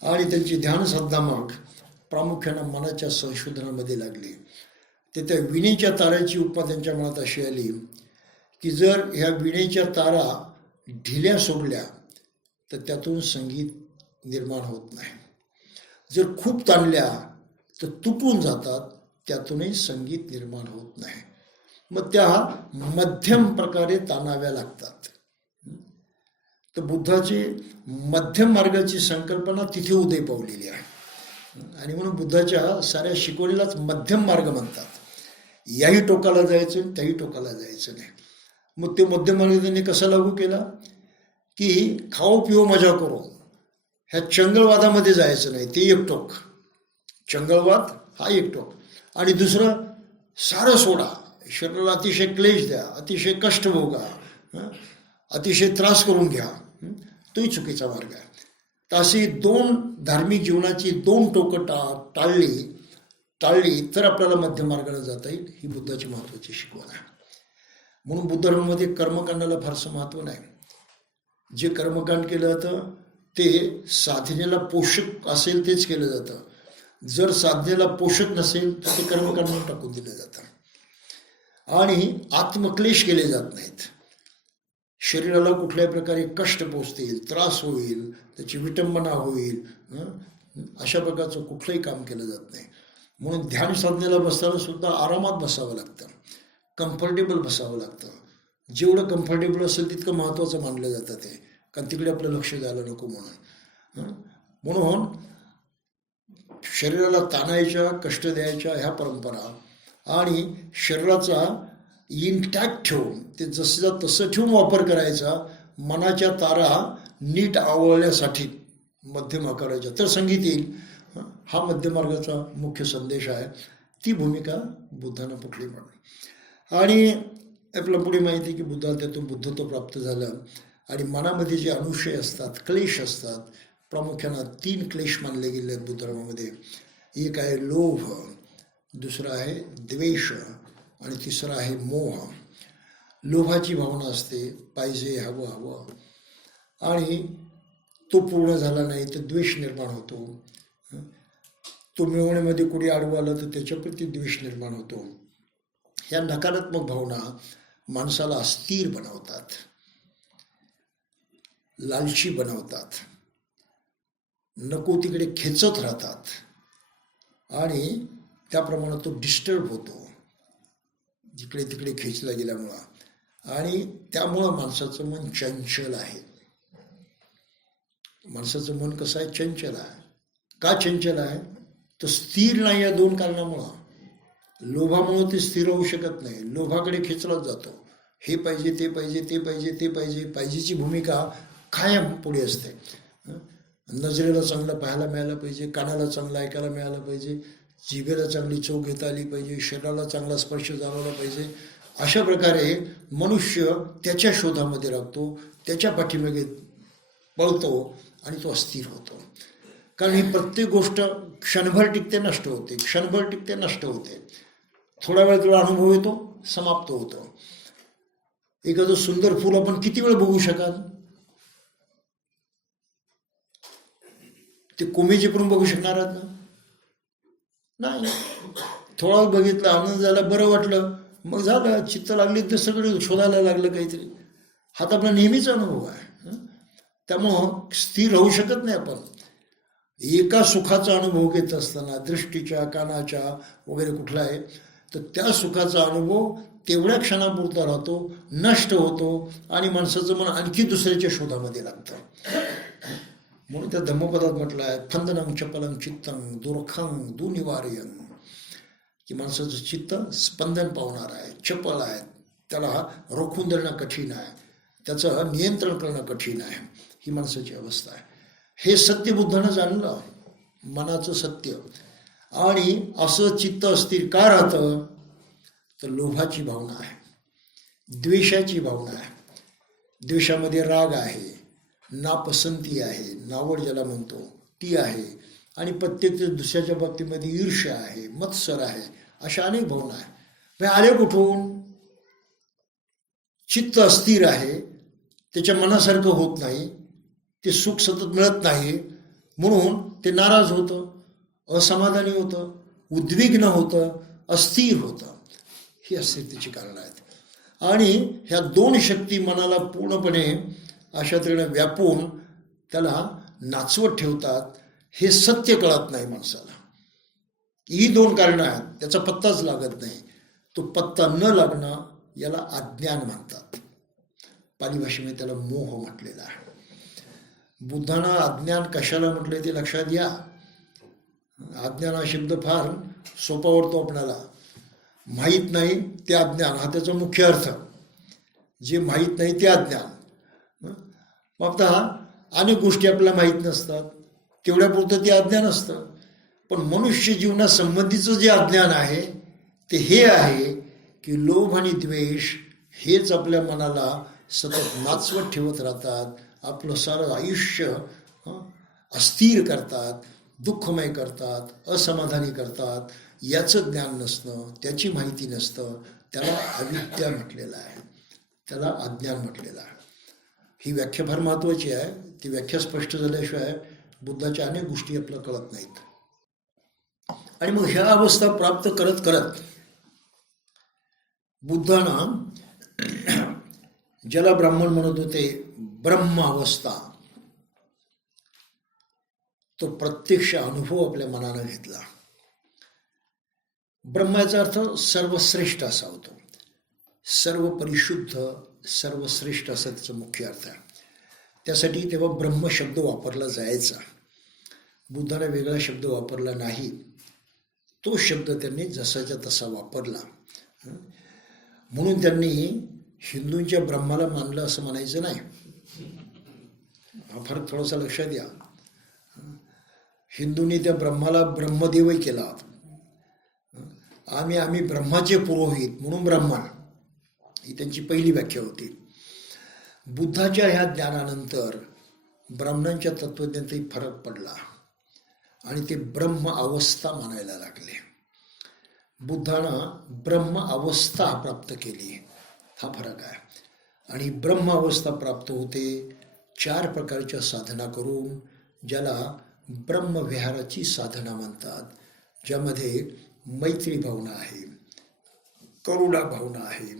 आणि त्यांची ध्यान साधना मग प्रामुख्यानं मनाच्या संशोधनामध्ये लागली. ते त्या विणेच्या ताऱ्याची उपमा त्यांच्या मनात अशी आली की जर ह्या विणेच्या तारा ढिल्या सोडल्या तर त्यातून संगीत निर्माण होत नाही. जर खूप ताणल्या तर तुटून जातात, त्यातूनही संगीत निर्माण होत नाही. मग त्या मध्यम प्रकारे ताणाव्या लागतात. तर बुद्धाची मध्यम मार्गाची संकल्पना तिथे उदय पावलेली आहे. आणि म्हणून बुद्धाच्या साऱ्या शिकवणीलाच मध्यम मार्ग म्हणतात. याही टोकाला जायचं, त्याही टोकाला जायचं नाही. मग ते मध्यम मार्ग त्यांनी कसा लागू केला की खाओ पिओ मजा करो, ह्या चंगळवादामध्ये जायचं नाही, ते एक टोक. चंगळवाद हा एक टोक. आणि दुसरं सारं सोडा, शरीराला अतिशय क्लेश द्या, अतिशय कष्ट भोगा, अतिशय त्रास करून घ्या, तोही चुकीचा मार्ग आहे. तर अशी दोन धार्मिक जीवनाची दोन टोकं टाळली तर आपल्याला मध्य मार्गाला जाता येईल. ही बुद्धाची महत्त्वाची शिकवण आहे. म्हणून बुद्ध धर्मामध्ये कर्मकांडाला फारसं महत्त्व नाही. जे कर्मकांड केलं जातं ते साधनेला पोषक असेल तेच केलं जातं. जर साधनेला पोषक नसेल तर ते कर्मकांड म्हणून टाकून दिलं जातं. आणि आत्मक्लेश केले जात नाहीत. शरीराला कुठल्याही प्रकारे कष्ट पोचतील, त्रास होईल, त्याची विटंबना होईल, अशा प्रकारचं कुठलंही काम केलं जात नाही. म्हणून ध्यान साधनेला बसताना सुद्धा आरामात बसावं लागतं, कम्फर्टेबल बसावं लागतं. जेवढं कम्फर्टेबल असेल तितकं महत्त्वाचं मानलं जातं ते, कारण तिकडे आपलं लक्ष जायला नको म्हणून. म्हणून शरीराला ताणायच्या, कष्ट द्यायच्या ह्या परंपरा आणि शरीराचा इंटॅक्ट ठेवून ते जसं तसं ठेवून वापर करायचा, मनाच्या तारा नीट आवळण्यासाठी मध्यम आकाराच्या तर संगीत येईल. हा मध्यमार्गाचा मुख्य संदेश आहे. ती भूमिका बुद्धानं पटली म्हणून. आणि आपल्याला पुढे माहिती आहे की बुद्धाला त्यातून बुद्धत्व प्राप्त झालं. आणि मनामध्ये जे अनुशय असतात, क्लेश असतात, प्रामुख्यानं 3 क्लेश मानले गेले आहेत बुद्ध धर्मामध्ये. एक आहे लोभ, दुसरा आहे द्वेष आणि तिसरा आहे मोह. लोभाची भावना असते, पाहिजे, हवं हवं, आणि तो पूर्ण झाला नाही तर द्वेष निर्माण होतो. तो मिळवण्यामध्ये कुणी आडवं आलं तर त्याच्याप्रती द्वेष निर्माण होतो. ह्या नकारात्मक भावना माणसाला अस्थिर बनवतात, लालची बनवतात, नको तिकडे खेचत राहतात आणि त्याप्रमाणे तो डिस्टर्ब होतो जिकडे तिकडे खेचला गेल्यामुळं. आणि त्यामुळं माणसाचं मन चंचल आहे. माणसाचं मन कसं आहे? चंचल आहे. का चंचल आहे? तर स्थिर नाही या 2 कारणामुळं. लोभामुळं ते स्थिर होऊ शकत नाही, लोभाकडे खेचलाच जातो. हे पाहिजे, ते पाहिजे, ते पाहिजे, ते पाहिजे. पाहिजेची भूमिका कायम पुढे असते. नजरेला चांगलं पाहायला मिळालं पाहिजे, कानाला चांगलं ऐकायला मिळालं पाहिजे, जिभेला चांगली चव घेता आली पाहिजे, शरीराला चांगला स्पर्श जाणवला पाहिजे. अशा प्रकारे मनुष्य त्याच्या शोधामध्ये लागतो, त्याच्या पाठीमागे पळतो आणि तो अस्थिर होतो. कारण ही प्रत्येक गोष्ट क्षणभर टिकते, नष्ट होते, क्षणभर टिकते, नष्ट होते. थोडा वेळ तुला अनुभव येतो, समाप्त होतो. एखादं सुंदर फूल आपण किती वेळ बघू शकाल? ते कोमेजेपर्यंत बघू शकणार आहात ना? नाही. थोडा वेळ बघितलं, आनंद झाला, बरं वाटलं, मग झालं. चित्त लागली तर सगळं शोधायला लागलं काहीतरी. हा तर आपला नेहमीचा अनुभव आहे. त्यामुळं स्थिर राहू शकत नाही आपण. एका सुखाचा अनुभव घेत असताना, दृष्टीच्या, कानाच्या वगैरे कुठला आहे, तर त्या सुखाचा अनुभव तेवढ्या क्षणापुरता राहतो, नष्ट होतो आणि माणसाचं मन आणखी दुसऱ्याच्या शोधामध्ये लागतं. म्हणून त्या धम्मपदात म्हटलं आहे, फंदनं चपलं चित्तं दुर्खं दुनिवार्यं, की माणसाचं चित्त स्पंदन पावणार आहे, चपल आहे, त्याला रोखून धरणं कठीण आहे, त्याचं नियंत्रण करणं कठीण आहे. ही माणसाची अवस्था आहे. हे सत्य बुद्धानं जाणलं, मनाचं सत्य. आणि असं चित्त अस्थिर का राहतं? तर लोभाची भावना आहे, द्वेषाची भावना आहे. द्वेषामध्ये राग आहे, नापसंती आहे, नावड ज्याला म्हणतो ती आहे, आणि प्रत्येक दुसऱ्याच्या बाबतीमध्ये ईर्ष्या आहे, मत्सर आहे, अशा अनेक भावना आहे. आले कुठून? चित्त अस्थिर आहे, त्याच्या मनासारखं होत नाही, ते सुख सतत मिळत नाही, म्हणून ते नाराज होतं, असमाधानी होतं, उद्विग्न होतं, अस्थिर होतं. ही अस्थिरतेची कारणं आहेत. आणि ह्या 2 शक्ती मनाला पूर्णपणे अशा तऱ्हेने व्यापून त्याला नाचवत ठेवतात. हे सत्य कळत नाही माणसाला. ही 2 कारणं आहेत, त्याचा पत्ताच लागत नाही. तो पत्ता न लागणं याला अज्ञान म्हणतात. पाली भाषेमध्ये त्याला मोह म्हटलेला आहे. बुद्धानं अज्ञान कशाला म्हटलं ते लक्षात घ्या. अज्ञान हा शब्द फार सोपा वाटतो आपल्याला. माहीत नाही ते अज्ञान, हा त्याचा मुख्य अर्थ. जे माहीत नाही ते अज्ञान. मग आता अनेक गोष्टी आपल्याला माहीत नसतात, तेवढ्यापुरतं ते अज्ञान असतं. पण मनुष्य जीवनासंबंधीचं जे अज्ञान आहे ते हे आहे की लोभ आणि द्वेष हेच आपल्या मनाला सतत नाचवत ठेवत राहतात, आपलं सारं आयुष्य अस्थिर करतात, दुःखमय करतात, असमाधानी करतात. याचं ज्ञान नसणं, त्याची माहिती नसतं, त्याला अविद्या म्हटलेलं आहे, त्याला अज्ञान म्हटलेलं आहे. ही व्याख्या फार महत्त्वाची आहे. ती व्याख्या स्पष्ट झाल्याशिवाय बुद्धाच्या अनेक गोष्टी आपल्याला कळत नाहीत. आणि मग ह्या अवस्था प्राप्त करत करत बुद्धानं ज्याला ब्राह्मण म्हणत होते ब्रह्म अवस्था, तो प्रत्यक्ष अनुभव आपल्या मनानं घेतला. ब्रह्माचा अर्थ सर्वश्रेष्ठ असा होतो. सर्व परिशुद्ध, सर्वश्रेष्ठ असा त्याचा मुख्य अर्थ आहे. त्यासाठी तेव्हा ब्रह्म शब्द वापरला जायचा. बुद्धाने वेगळा शब्द वापरला नाही. तो शब्द त्यांनी जसाच्या तसा वापरला. म्हणून त्यांनी हिंदूंच्या ब्रह्माला मानलं असं म्हणायचं नाही. हा फरक थोडासा लक्षात घ्या. हिंदूंनी त्या ब्रह्माला ब्रह्मदेवही केला होता. आम्ही ब्रह्माचे पुरोहित म्हणून ब्राह्मण, ही त्यांची पहिली व्याख्या होती. बुद्धाच्या ह्या ज्ञानानंतर ब्राह्मणांच्या तत्त्वज्ञानातही फरक पडला आणि ते ब्रह्म अवस्था मानायला लागले. बुद्धानं ब्रह्म अवस्था प्राप्त केली, हा फरक आहे. आणि ब्रह्म अवस्था प्राप्त होते 4 प्रकारच्या साधना करून, ज्याला ब्रह्मविहाराची साधना म्हणतात, ज्यामध्ये मैत्री भावना आहे, करुणा भावना आहे,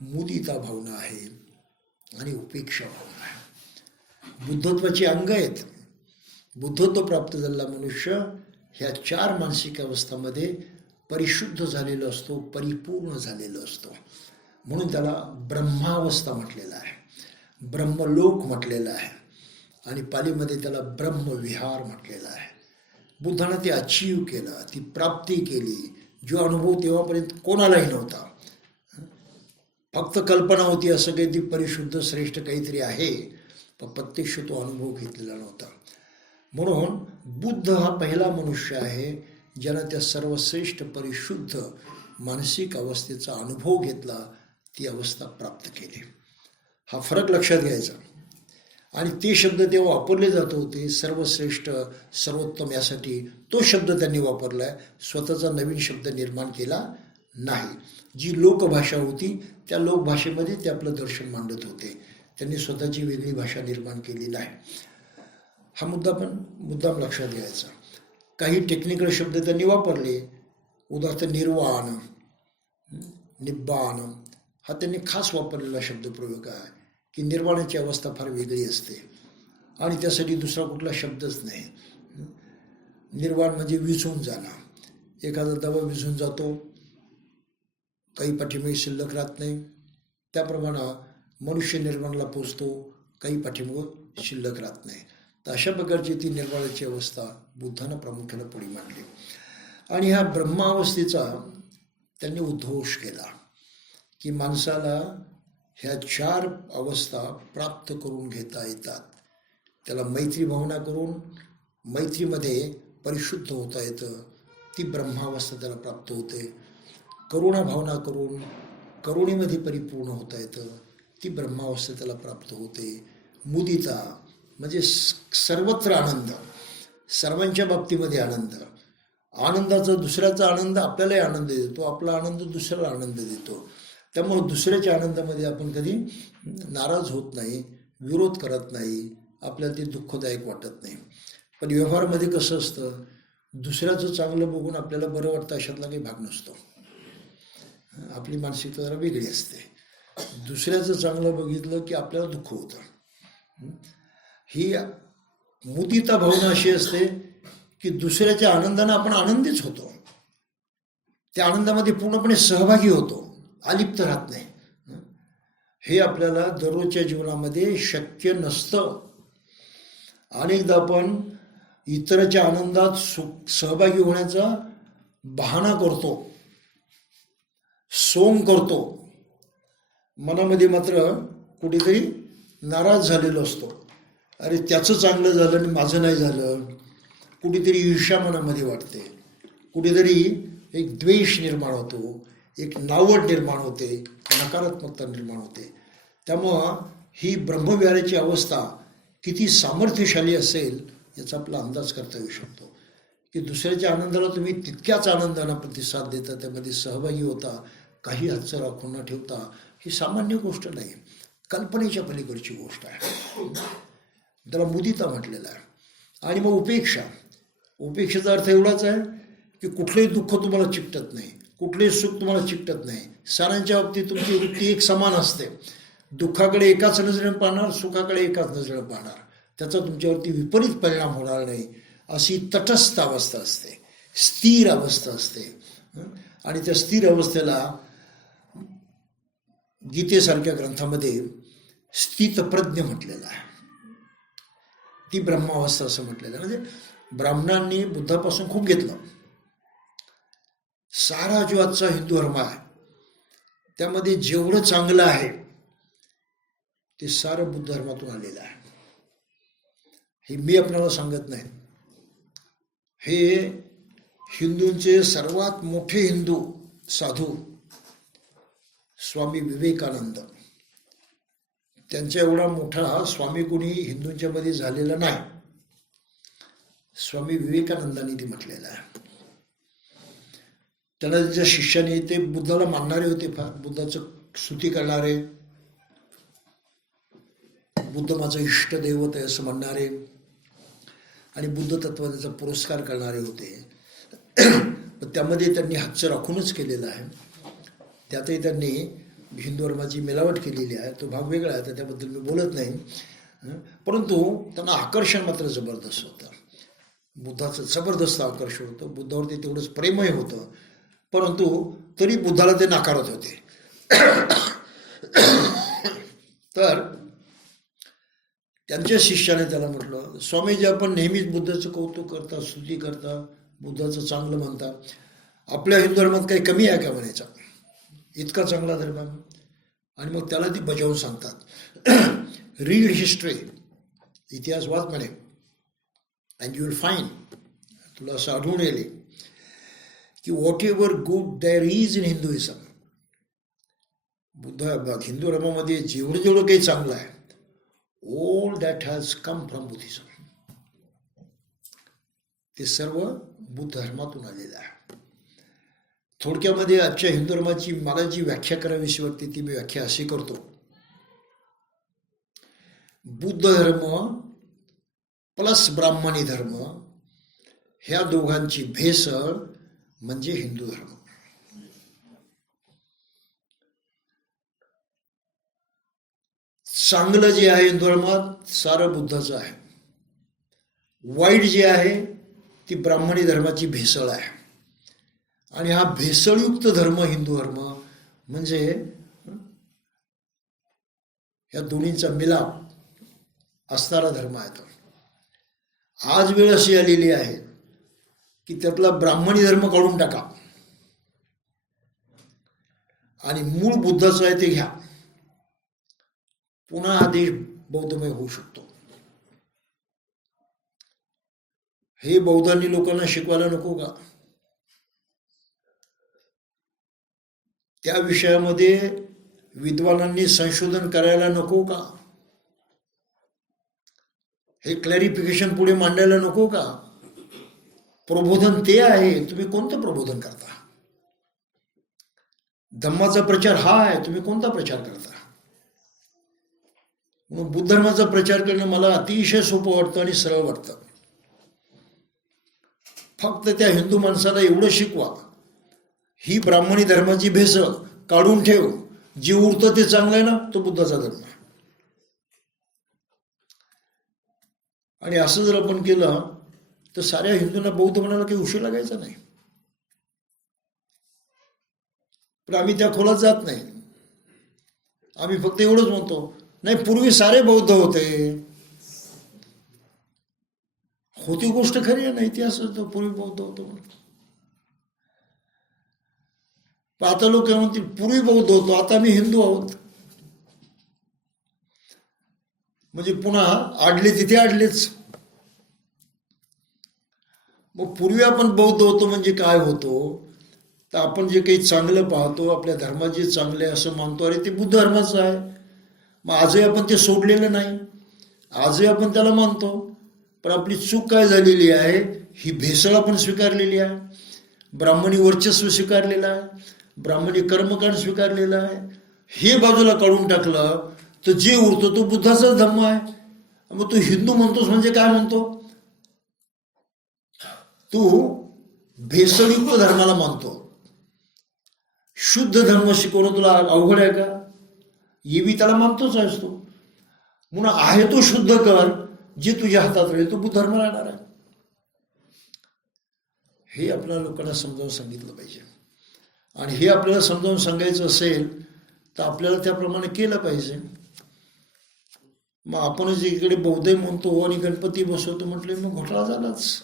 मुदिता भावना आहे आणि उपेक्षा भावना आहे. बुद्धत्वाची अंग आहेत. बुद्धत्व प्राप्त झालेला मनुष्य ह्या 4 मानसिक अवस्थांमध्ये परिशुद्ध झालेला असतो, परिपूर्ण झालेला असतो. म्हणून त्याला ब्रह्मावस्था म्हटलेला आहे, ब्रह्मलोक म्हटलेला आहे आणि पालीमध्ये त्याला ब्रह्मविहार म्हटलेला आहे. बुद्धानं ते अचीव केलं, ती प्राप्ती केली, जो अनुभव तेव्हापर्यंत कोणालाही नव्हता. फक्त कल्पना होती असं काही ती परिशुद्ध श्रेष्ठ काहीतरी आहे, पण प्रत्यक्ष तो अनुभव घेतलेला नव्हता. म्हणून बुद्ध हा पहिला मनुष्य आहे ज्यानं त्या सर्वश्रेष्ठ परिशुद्ध मानसिक अवस्थेचा अनुभव घेतला, ती अवस्था प्राप्त केली. हा फरक लक्षात घ्यायचा. आणि ते शब्द तेव्हा वापरले जात होते सर्वश्रेष्ठ, सर्वोत्तम यासाठी. तो शब्द त्यांनी वापरला आहे, स्वतःचा नवीन शब्द निर्माण केला नाही. जी लोकभाषा होती त्या लोकभाषेमध्ये ते आपलं दर्शन मांडत होते. त्यांनी स्वतःची वेगळी भाषा निर्माण केली नाही. हा मुद्दा पण मुद्दाम लक्षात घ्यायचा. काही टेक्निकल शब्द त्यांनी वापरले, उदाहरणार्थ निर्वाण, निब्बाण, हा त्यांनी खास वापरलेला शब्दप्रयोग आहे की निर्वाणाची अवस्था फार वेगळी असते आणि त्यासाठी दुसरा कुठला शब्दच नाही. निर्वाण म्हणजे विझून जाणं. एखादा दवा विझून जातो, काही पाठीमागे शिल्लक राहत नाही. त्याप्रमाणे मनुष्य निर्वाणाला पोचतो, काही पाठीमागं शिल्लक राहत नाही. तर अशा प्रकारची ती निर्वाणाची अवस्था बुद्धानं प्रामुख्यानं पुढे मांडली. आणि ह्या ब्रह्मावस्थेचा त्यांनी उद्घोष केला की माणसाला ह्या 4 अवस्था प्राप्त करून घेता येतात. त्याला मैत्री भावना करून मैत्रीमध्ये परिशुद्ध होता येतं, ती ब्रह्मावस्था त्याला प्राप्त होते. करुणा भावना करून करुणेमध्ये परिपूर्ण होता येतं, ती ब्रह्मावस्था त्याला प्राप्त होते. मुदिता म्हणजे सर्वत्र आनंद, सर्वांच्या बाबतीमध्ये आनंद. आनंदाचा, दुसऱ्याचा आनंद आपल्यालाही आनंद देतो, आपला आनंद दुसऱ्याला आनंद देतो. त्यामुळे दुसऱ्याच्या आनंदामध्ये आपण कधी नाराज होत नाही, विरोध करत नाही, आपल्याला ते दुःखदायक वाटत नाही. पण व्यवहारामध्ये कसं असतं, दुसऱ्याचं चांगलं बघून आपल्याला बरं वाटतं अशातला काही भाग नसतो. आपली मानसिकता जरा वेगळी असते. दुसऱ्याचं चांगलं बघितलं की आपल्याला दुःख होतं. ही मुदिता भावना अशी असते की दुसऱ्याच्या आनंदानं आपण आनंदीच होतो, त्या आनंदामध्ये पूर्णपणे सहभागी होतो, अलिप्त राहत नाही. हे आपल्याला दररोजच्या जीवनामध्ये शक्य नसतं. अनेकदा आपण इतरांच्या आनंदात सहभागी होण्याचा बहाणा करतो, सोंग करतो, मनामध्ये मात्र कुठेतरी नाराज झालेलो असतो. अरे त्याचं चांगलं झालं आणि माझं नाही झालं. कुठेतरी ईर्ष्या मनामध्ये वाटते, कुठेतरी एक द्वेष निर्माण होतो, एक नावड निर्माण होते, नकारात्मकता निर्माण होते. त्यामुळं ही ब्रह्मविहाराची अवस्था किती सामर्थ्यशाली असेल याचा आपला अंदाज करता येऊ शकतो. की दुसऱ्याच्या आनंदाला तुम्ही तितक्याच आनंदानं प्रतिसाद देता, त्यामध्ये सहभागी होता, काही हातचं राखून न ठेवता, ही सामान्य गोष्ट नाही, कल्पनेच्या पलीकडची गोष्ट आहे. त्याला मुदिता म्हटलेलं आहे. आणि मग उपेक्षा. उपेक्षेचा अर्थ एवढाच आहे की कुठलंही दुःख तुम्हाला चिकटत नाही, कुठलंही सुख तुम्हाला चिकटत नाही. सारांच्या बाबतीत तुमची वृत्ती एक समान असते. दुःखाकडे एकाच नजरेनं पाहणार, सुखाकडे एकाच नजरेनं पाहणार. त्याचा तुमच्यावरती विपरीत परिणाम होणार नाही. अशी तटस्थ अवस्था असते, स्थिर अवस्था असते. आणि त्या स्थिर अवस्थेला गीतेसारख्या ग्रंथामध्ये स्थितप्रज्ञ म्हटलेलं आहे. ती ब्रह्मावस्था असं म्हटलेलं आहे. म्हणजे ब्राह्मणांनी बुद्धापासून खूप घेतलं. सारा जो आजचा हिंदू धर्म आहे त्यामध्ये जेवढं चांगलं आहे ते सारं बुद्ध धर्मातून आलेलं आहे. हे मी आपल्याला सांगत नाही. हे हिंदूंचे सर्वात मोठे हिंदू साधू स्वामी विवेकानंद, त्यांच्या एवढा मोठा स्वामी कोणी हिंदूंच्या मध्ये झालेला नाही. स्वामी विवेकानंदांनी ते म्हटलेलं आहे. त्यांना त्यांच्या शिष्याने, ते बुद्धाला मानणारे होते फार, बुद्धाचं स्तुती करणारे, बुद्ध माझं इष्ट दैवत आहे असं म्हणणारे आणि बुद्ध तत्त्वाचा पुरस्कार करणारे होते. पण त्यामध्ये त्यांनी हातचं राखूनच केलेलं आहे. त्यातही त्यांनी हिंदू धर्माची मिलावट केलेली आहे. तो भाग वेगळा आहे, तर त्याबद्दल मी बोलत नाही. परंतु त्यांना आकर्षण मात्र जबरदस्त होतं. बुद्धाचं जबरदस्त आकर्षण होतं. बुद्धावरती तेवढंच प्रेमही होतं, परंतु तरी बुद्धाला ते नाकारत होते. तर त्यांच्या शिष्याने त्याला म्हटलं, स्वामीजी आपण नेहमीच बुद्धाचं कौतुक करता, स्तुती करता, बुद्धाचं चांगलं म्हणता, आपल्या हिंदू धर्मात काही कमी आहे का म्हणायचा, इतका चांगला धर्म आहे. आणि मग त्याला ती बजावून सांगतात, रीड हिस्ट्री, इतिहास वाच म्हणे, अँड यू विल फाईंड, तुला असं आढळून येईल की whatever good there is in Hinduism, Hindu धर्मामध्ये जेवढं जेवढं काही चांगलं आहे, all that has come from Buddhism, ते सर्व बुद्ध धर्मातून आलेलं आहे. थोडक्यामध्ये आजच्या हिंदू धर्माची मला जी व्याख्या करावीशी वाटते ती मी व्याख्या अशी करतो, बुद्ध धर्म प्लस ब्राह्मणी धर्म ह्या दोघांची भेसळ म्हणजे हिंदू धर्म. चांगलं जे आहे हिंदू धर्मात सारं बुद्धाचं आहे, वाईट जे आहे ती ब्राह्मणी धर्माची भेसळ आहे. आणि हा भेसळयुक्त धर्म हिंदू धर्म म्हणजे या दोन्हींचा मिलाप असणारा धर्म आहे. तर आज वेळ अशी आलेली आहे की त्यातला ब्राह्मणी धर्म काढून टाका आणि मूळ बुद्धाचं आहे ते घ्या, पुन्हा हा देश बौद्धमय होऊ शकतो. हे बौद्धांनी लोकांना शिकवायला नको का? त्या विषयामध्ये विद्वानांनी संशोधन करायला नको का? हे क्लॅरिफिकेशन पुढे मांडायला नको का? प्रबोधन ते आहे, तुम्ही कोणतं प्रबोधन करता? धम्माचा प्रचार हा आहे, तुम्ही कोणता प्रचार करता? म्हणून बुद्ध धर्माचा प्रचार करणं मला अतिशय सोपं वाटतं आणि सरळ वाटतं. फक्त त्या हिंदू माणसाला एवढं शिकवा, ही ब्राह्मणी धर्माची भेसळ काढून ठेव, जे उरतं ते चांगलं आहे ना, तो बुद्धाचा धर्म आहे. आणि असं जर आपण केलं तर साऱ्या हिंदूंना बौद्ध म्हणायला काही उशीर लागायचा नाही. पण आम्ही त्या खोलात जात नाही. आम्ही फक्त एवढंच म्हणतो, नाही पूर्वी सारे बौद्ध होते. होती गोष्ट खरी आहे ना, इतिहास पूर्वी बौद्ध होतो म्हणून. आता लोक म्हणतील पूर्वी बौद्ध होतो, आता आम्ही हिंदू आहोत. म्हणजे पुन्हा आडले तिथे आडलेच. मग पूर्वी आपण बौद्ध होतो म्हणजे काय होतो, तर आपण जे काही चांगलं पाहतो, आपल्या धर्माचे चांगले असं मानतो, अरे ते बुद्ध धर्माचं आहे. मग आजही आपण ते सोडलेलं नाही, आजही आपण त्याला मानतो. पण आपली चूक काय झालेली आहे, ही भेसळ आपण स्वीकारलेली आहे. ब्राह्मणी वर्चस्व स्वीकारलेलं आहे, ब्राह्मणी कर्मकांड स्वीकारलेलं आहे. हे बाजूला काढून टाकलं तर जे उरतो तो बुद्धाचाच धर्म आहे. मग तू हिंदू म्हणतोस म्हणजे काय म्हणतो? तू भेसळयुक्त धर्माला मानतो. शुद्ध धर्म शिकवणं तुला अवघड आहे का? हे बी त्याला मानतोच आहेस तू. म्हणून आहे तो शुद्ध कर, जे तुझ्या हातात राहील तो बुद्ध धर्म राहणार आहे. हे आपल्या लोकांना समजावून सांगितलं पाहिजे. आणि हे आपल्याला समजावून सांगायचं असेल तर आपल्याला त्याप्रमाणे केलं पाहिजे. मग आपणच इकडे बौद्ध म्हणतो आणि गणपती बसवतो म्हटले मग घोटाळा झालाच.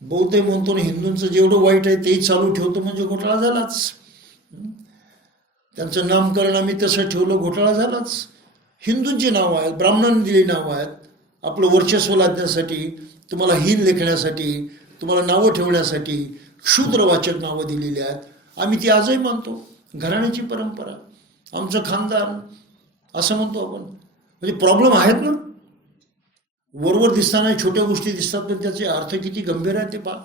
बौद्ध म्हणतो आणि हिंदूंचं जेवढं वाईट आहे तेही चालू ठेवतो म्हणजे घोटाळा झालाच. त्यांचं नामकरण आम्ही तसं ठेवलं, घोटाळा झालाच. हिंदूंची नावं आहेत, ब्राह्मणांनी दिली नावं आहेत, आपलं वर्चस्व लादण्यासाठी, तुम्हाला हीन लेखण्यासाठी, तुम्हाला नावं ठेवण्यासाठी शूद्रवाचक नावं दिलेली आहेत. आम्ही ती आजही मानतो. घराण्याची परंपरा, आमचं खानदान असं म्हणतो आपण. म्हणजे प्रॉब्लेम आहेत ना. वरवर दिसताना छोट्या गोष्टी दिसतात पण त्याचे अर्थ किती गंभीर आहे ते पहा.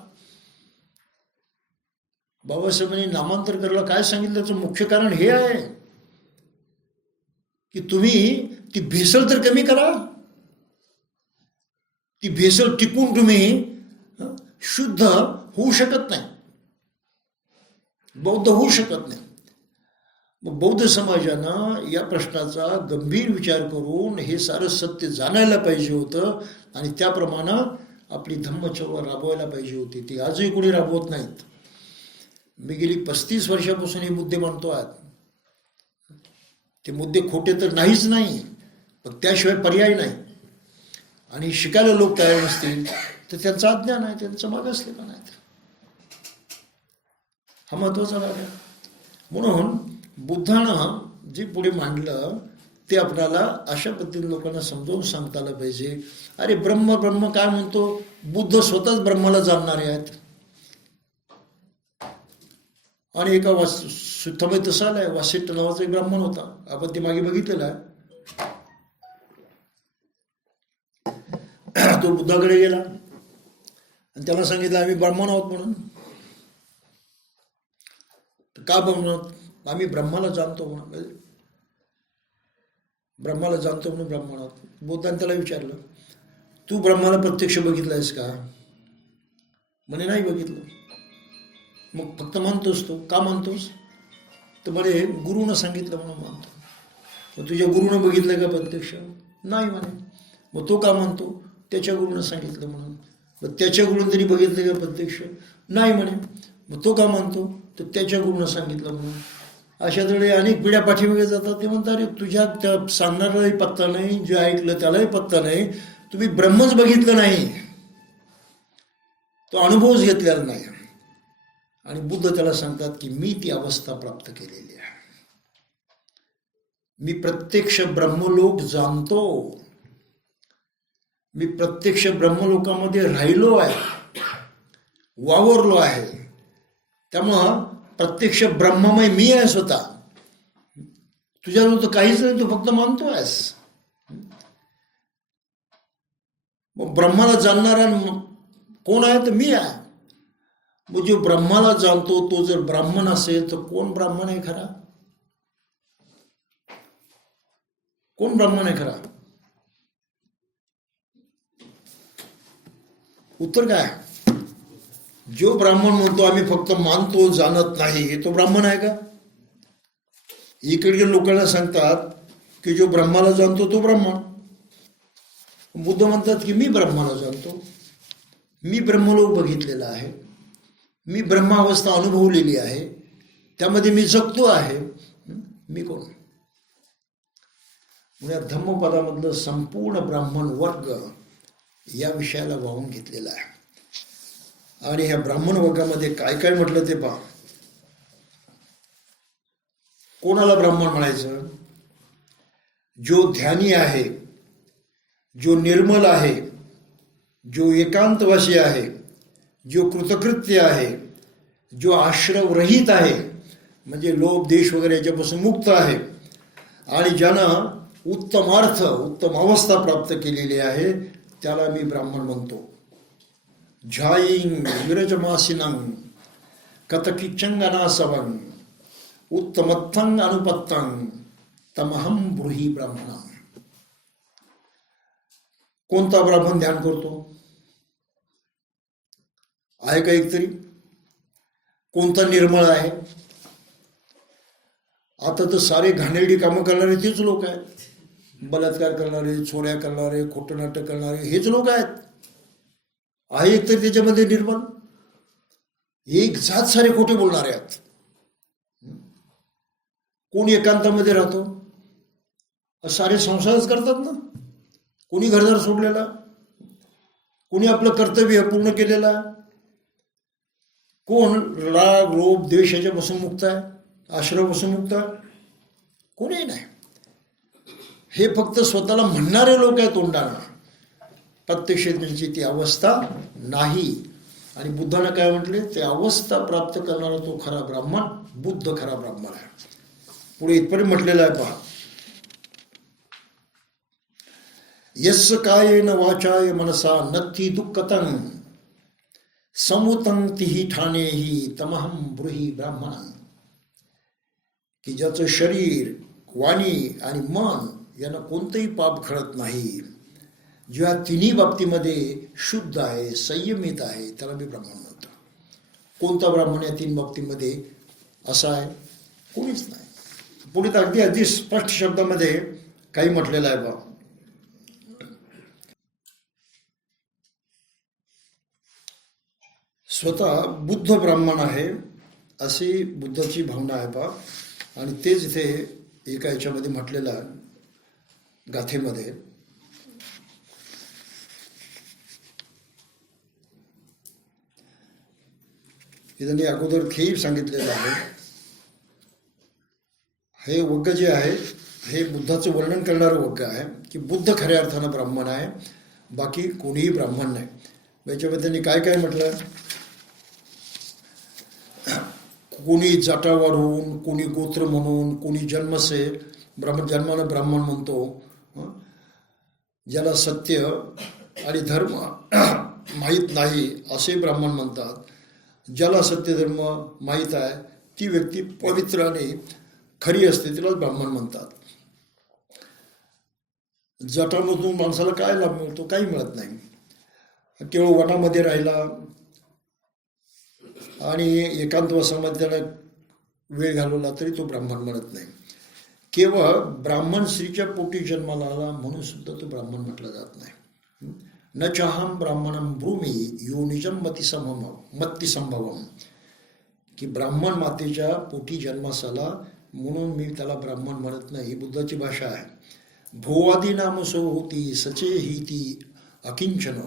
बाबासाहेबांनी नामांतर करायला काय सांगितलं त्याचं मुख्य कारण हे आहे की तुम्ही ती भेसळ तर कमी करा. ती भेसळ टिकून तुम्ही शुद्ध होऊ शकत नाही, बौद्ध होऊ शकत नाही. मग बौद्ध समाजानं या प्रश्नाचा गंभीर विचार करून हे सारं सत्य जाणायला पाहिजे होतं आणि त्याप्रमाणे आपली धम्मचळवळ राबवायला पाहिजे होती. ती आजही कोणी राबवत नाहीत. मी गेली 35 वर्षापासून हे मुद्दे मांडतो आहेत. ते मुद्दे खोटे तर नाहीच नाही, पण त्याशिवाय पर्याय नाही. आणि शिकायला लोक तयार नसतील तर त्यांचं अज्ञान आहे, त्यांचं मागासलेपण आहे. हा महत्वाचा भाग आहे. म्हणून बुद्धानं जे पुढे मांडलं ते आपल्याला अशा पद्धतीने लोकांना समजावून सांगता आलं पाहिजे. अरे ब्रह्म ब्रह्म काय म्हणतो, बुद्ध स्वतःच ब्रह्माला जाणणारे आहेत. आणि एका सुत्ताबाई तसा आलाय, वासिष्ठ नावाचा एक ब्राह्मण होता, आपण ते मागे बघितलेला आहे. तो बुद्धाकडे गेला आणि त्याला सांगितलं आम्ही ब्राह्मण आहोत म्हणून. का ब्राह्मण? आम्ही ब्रह्माला जाणतो म्हणून, ब्रह्माला जाणतो म्हणून ब्राह्मण आहोत. बुद्धाने त्याला विचारलं तू ब्रह्माला प्रत्यक्ष बघितलंयस का? म्हणे नाही बघितलं. मग फक्त मानतोस तो, का मानतोस? तर म्हणे गुरुनं सांगितलं म्हणून मानतो. मग तुझ्या गुरुनं बघितलं का प्रत्यक्ष? नाही म्हणे. मग तो का मानतो? त्याच्या गुरुनं सांगितलं म्हणून. मग त्याच्या गुरुनं तरी बघितलं का प्रत्यक्ष? नाही म्हणे. मग तो का मानतो? तर त्याच्या गुरुनं सांगितलं म्हणून. अशा वेळी अनेक पिढ्या पाठीमागे जातात. ते म्हणतात अरे तुझ्या त्या सांगणाराही पत्ता नाही, जे ऐकलं त्यालाही पत्ता नाही, तुम्ही ब्रह्मच बघितलं नाही, तो अनुभवच घेतलेला नाही. आणि बुद्ध त्याला सांगतात की मी ती अवस्था प्राप्त केलेली आहे. मी प्रत्यक्ष ब्रह्मलोक जाणतो, मी प्रत्यक्ष ब्रह्मलोकामध्ये राहिलो आहे, वावरलो आहे. त्यामुळं प्रत्यक्ष ब्रह्ममय मी आहे स्वतः. तुझ्याजवळ तर काहीच नाही, तू फक्त मानतो आहेस. मग ब्रह्माला जाणणारा कोण आहे? तर मी आहे. मग जो ब्रह्माला जाणतो तो जर ब्राह्मण असेल तर कोण ब्राह्मण आहे खरा? कोण ब्राह्मण आहे खरा? उत्तर काय? जो ब्राह्मण म्हणतो आम्ही फक्त मानतो जाणत नाही, तो ब्राह्मण आहे का? इकडे लोकांना सांगतात की जो ब्रह्माला जाणतो तो ब्राह्मण. बुद्ध म्हणतात की मी ब्रह्माला जाणतो, मी ब्रह्मलोक बघितलेला आहे, मी ब्रह्मावस्था अनुभवलेली आहे, त्यामध्ये मी जगतो आहे. मी कोण? या धम्मपदामधलं संपूर्ण ब्राह्मण वर्ग या विषयाला वाहून घेतलेला आहे. आणि ह्या ब्राह्मण वर्गामध्ये काय काय म्हटलं ते पहा. कोणाला ब्राह्मण म्हणायचं? जो ध्यानी आहे, जो निर्मल आहे, जो एकांतवासी आहे, जो कृतकृत्य आहे, जो आश्रवरहित आहे, म्हणजे लोभ देश वगैरे याच्यापासून मुक्त आहे, आणि ज्यानं उत्तम अर्थ उत्तम अवस्था प्राप्त केलेली आहे, त्याला मी ब्राह्मण म्हणतो. झाईंग विरजमासिनं कतकिचंगनासवं उत्तमत्थंग अनुपत्तंग तमहम ब्रूहि ब्राह्मणं. कोणता ब्राह्मण ध्यान करतो? आहे का एक तरी? कोणता निर्मळ आहे? आता तर सारे घाणेरडी कामं करणारे तेच लोक आहेत. बलात्कार करणारे, चोऱ्या करणारे, खोटं नाटक करणारे हेच लोक आहेत. आहे एक तर त्याच्यामध्ये निर्मळ? एक जात सारे खोटे बोलणारे आहेत. कोण एकांतामध्ये राहतो, सारे संसारच करतात ना. कोणी घरदार सोडलेला, कोणी आपलं कर्तव्य पूर्ण केलेला, कोण राग लोभ द्वेषाच्या पासून मुक्त आहे, आश्रयापासून मुक्त आहे, कोणीही नाही. हे फक्त स्वतःला म्हणणारे लोक आहेत तोंडानं, प्रत्यक्षात त्यांची ती अवस्था नाही. आणि बुद्धानं काय म्हटले, ते अवस्था प्राप्त करणारा तो खरा ब्राह्मण, बुद्ध खरा ब्राह्मण आहे. पुढे इथपर्यंत म्हटलेलं आहे पहा, यस्य कायेन वाचाय मनसा नत्थी दुःखतं समुतं तिही ठाणेही तमहं ब्रूहि ब्राह्मणं. की ज्याचं शरीर, वाणी आणि मन यांना कोणतंही पाप खळत नाही, ज्या तिन्ही बाबतीमध्ये शुद्ध आहे, संयमित आहे, त्याला मी ब्राह्मण म्हणतो. कोणता ब्राह्मण या तीन बाबतीमध्ये असा आहे? कोणीच नाही. पुढे तर अगदी स्पष्ट शब्दामध्ये काही म्हटलेलं आहे बा, स्वतः बुद्ध ब्राह्मण आहे अशी बुद्धाची भावना आहे बा. आणि तेच इथे एका याच्यामध्ये म्हटलेलं आहे गाथेमध्ये. त्यांनी अगोदर खेळ सांगितलेलं आहे. हे वग्ग जे आहे हे बुद्धाचं वर्णन करणारं वग्ग आहे की बुद्ध खऱ्या अर्थानं ब्राह्मण आहे, बाकी कोणीही ब्राह्मण नाही. याच्यामध्ये त्यांनी काय काय म्हटलं, कोणी जाटा वाढवून, कोणी गोत्र म्हणून, कोणी जन्मसे जन्मानं ब्राह्मण म्हणतो, ज्याला सत्य आणि धर्म माहीत नाही असे ब्राह्मण म्हणतात. ज्याला सत्य धर्म माहीत आहे ती व्यक्ती पवित्र आणि खरी असते, तिलाच ब्राह्मण म्हणतात. जटामधून माणसाला काय लाभ मिळतो? काही मिळत नाही. केवळ वनामध्ये राहिला आणि एकांतवासामध्ये त्याला वेळ घालवला तरी तो ब्राह्मण म्हणत नाही. केवळ ब्राह्मण स्त्रीच्या पोटी जन्माला आला म्हणून सुद्धा तो ब्राह्मण म्हटला जात नाही. न चाहम ब्राह्मणम ब्रूमी योनिजम मत्ती संभवम. की ब्राह्मण मातेच्या पोटी जन्मास आला म्हणून मी त्याला ब्राह्मण म्हणत नाही, ही बुद्धाची भाषा आहे. भोवादी नाम सो होती सचे ही ती अकिंचन.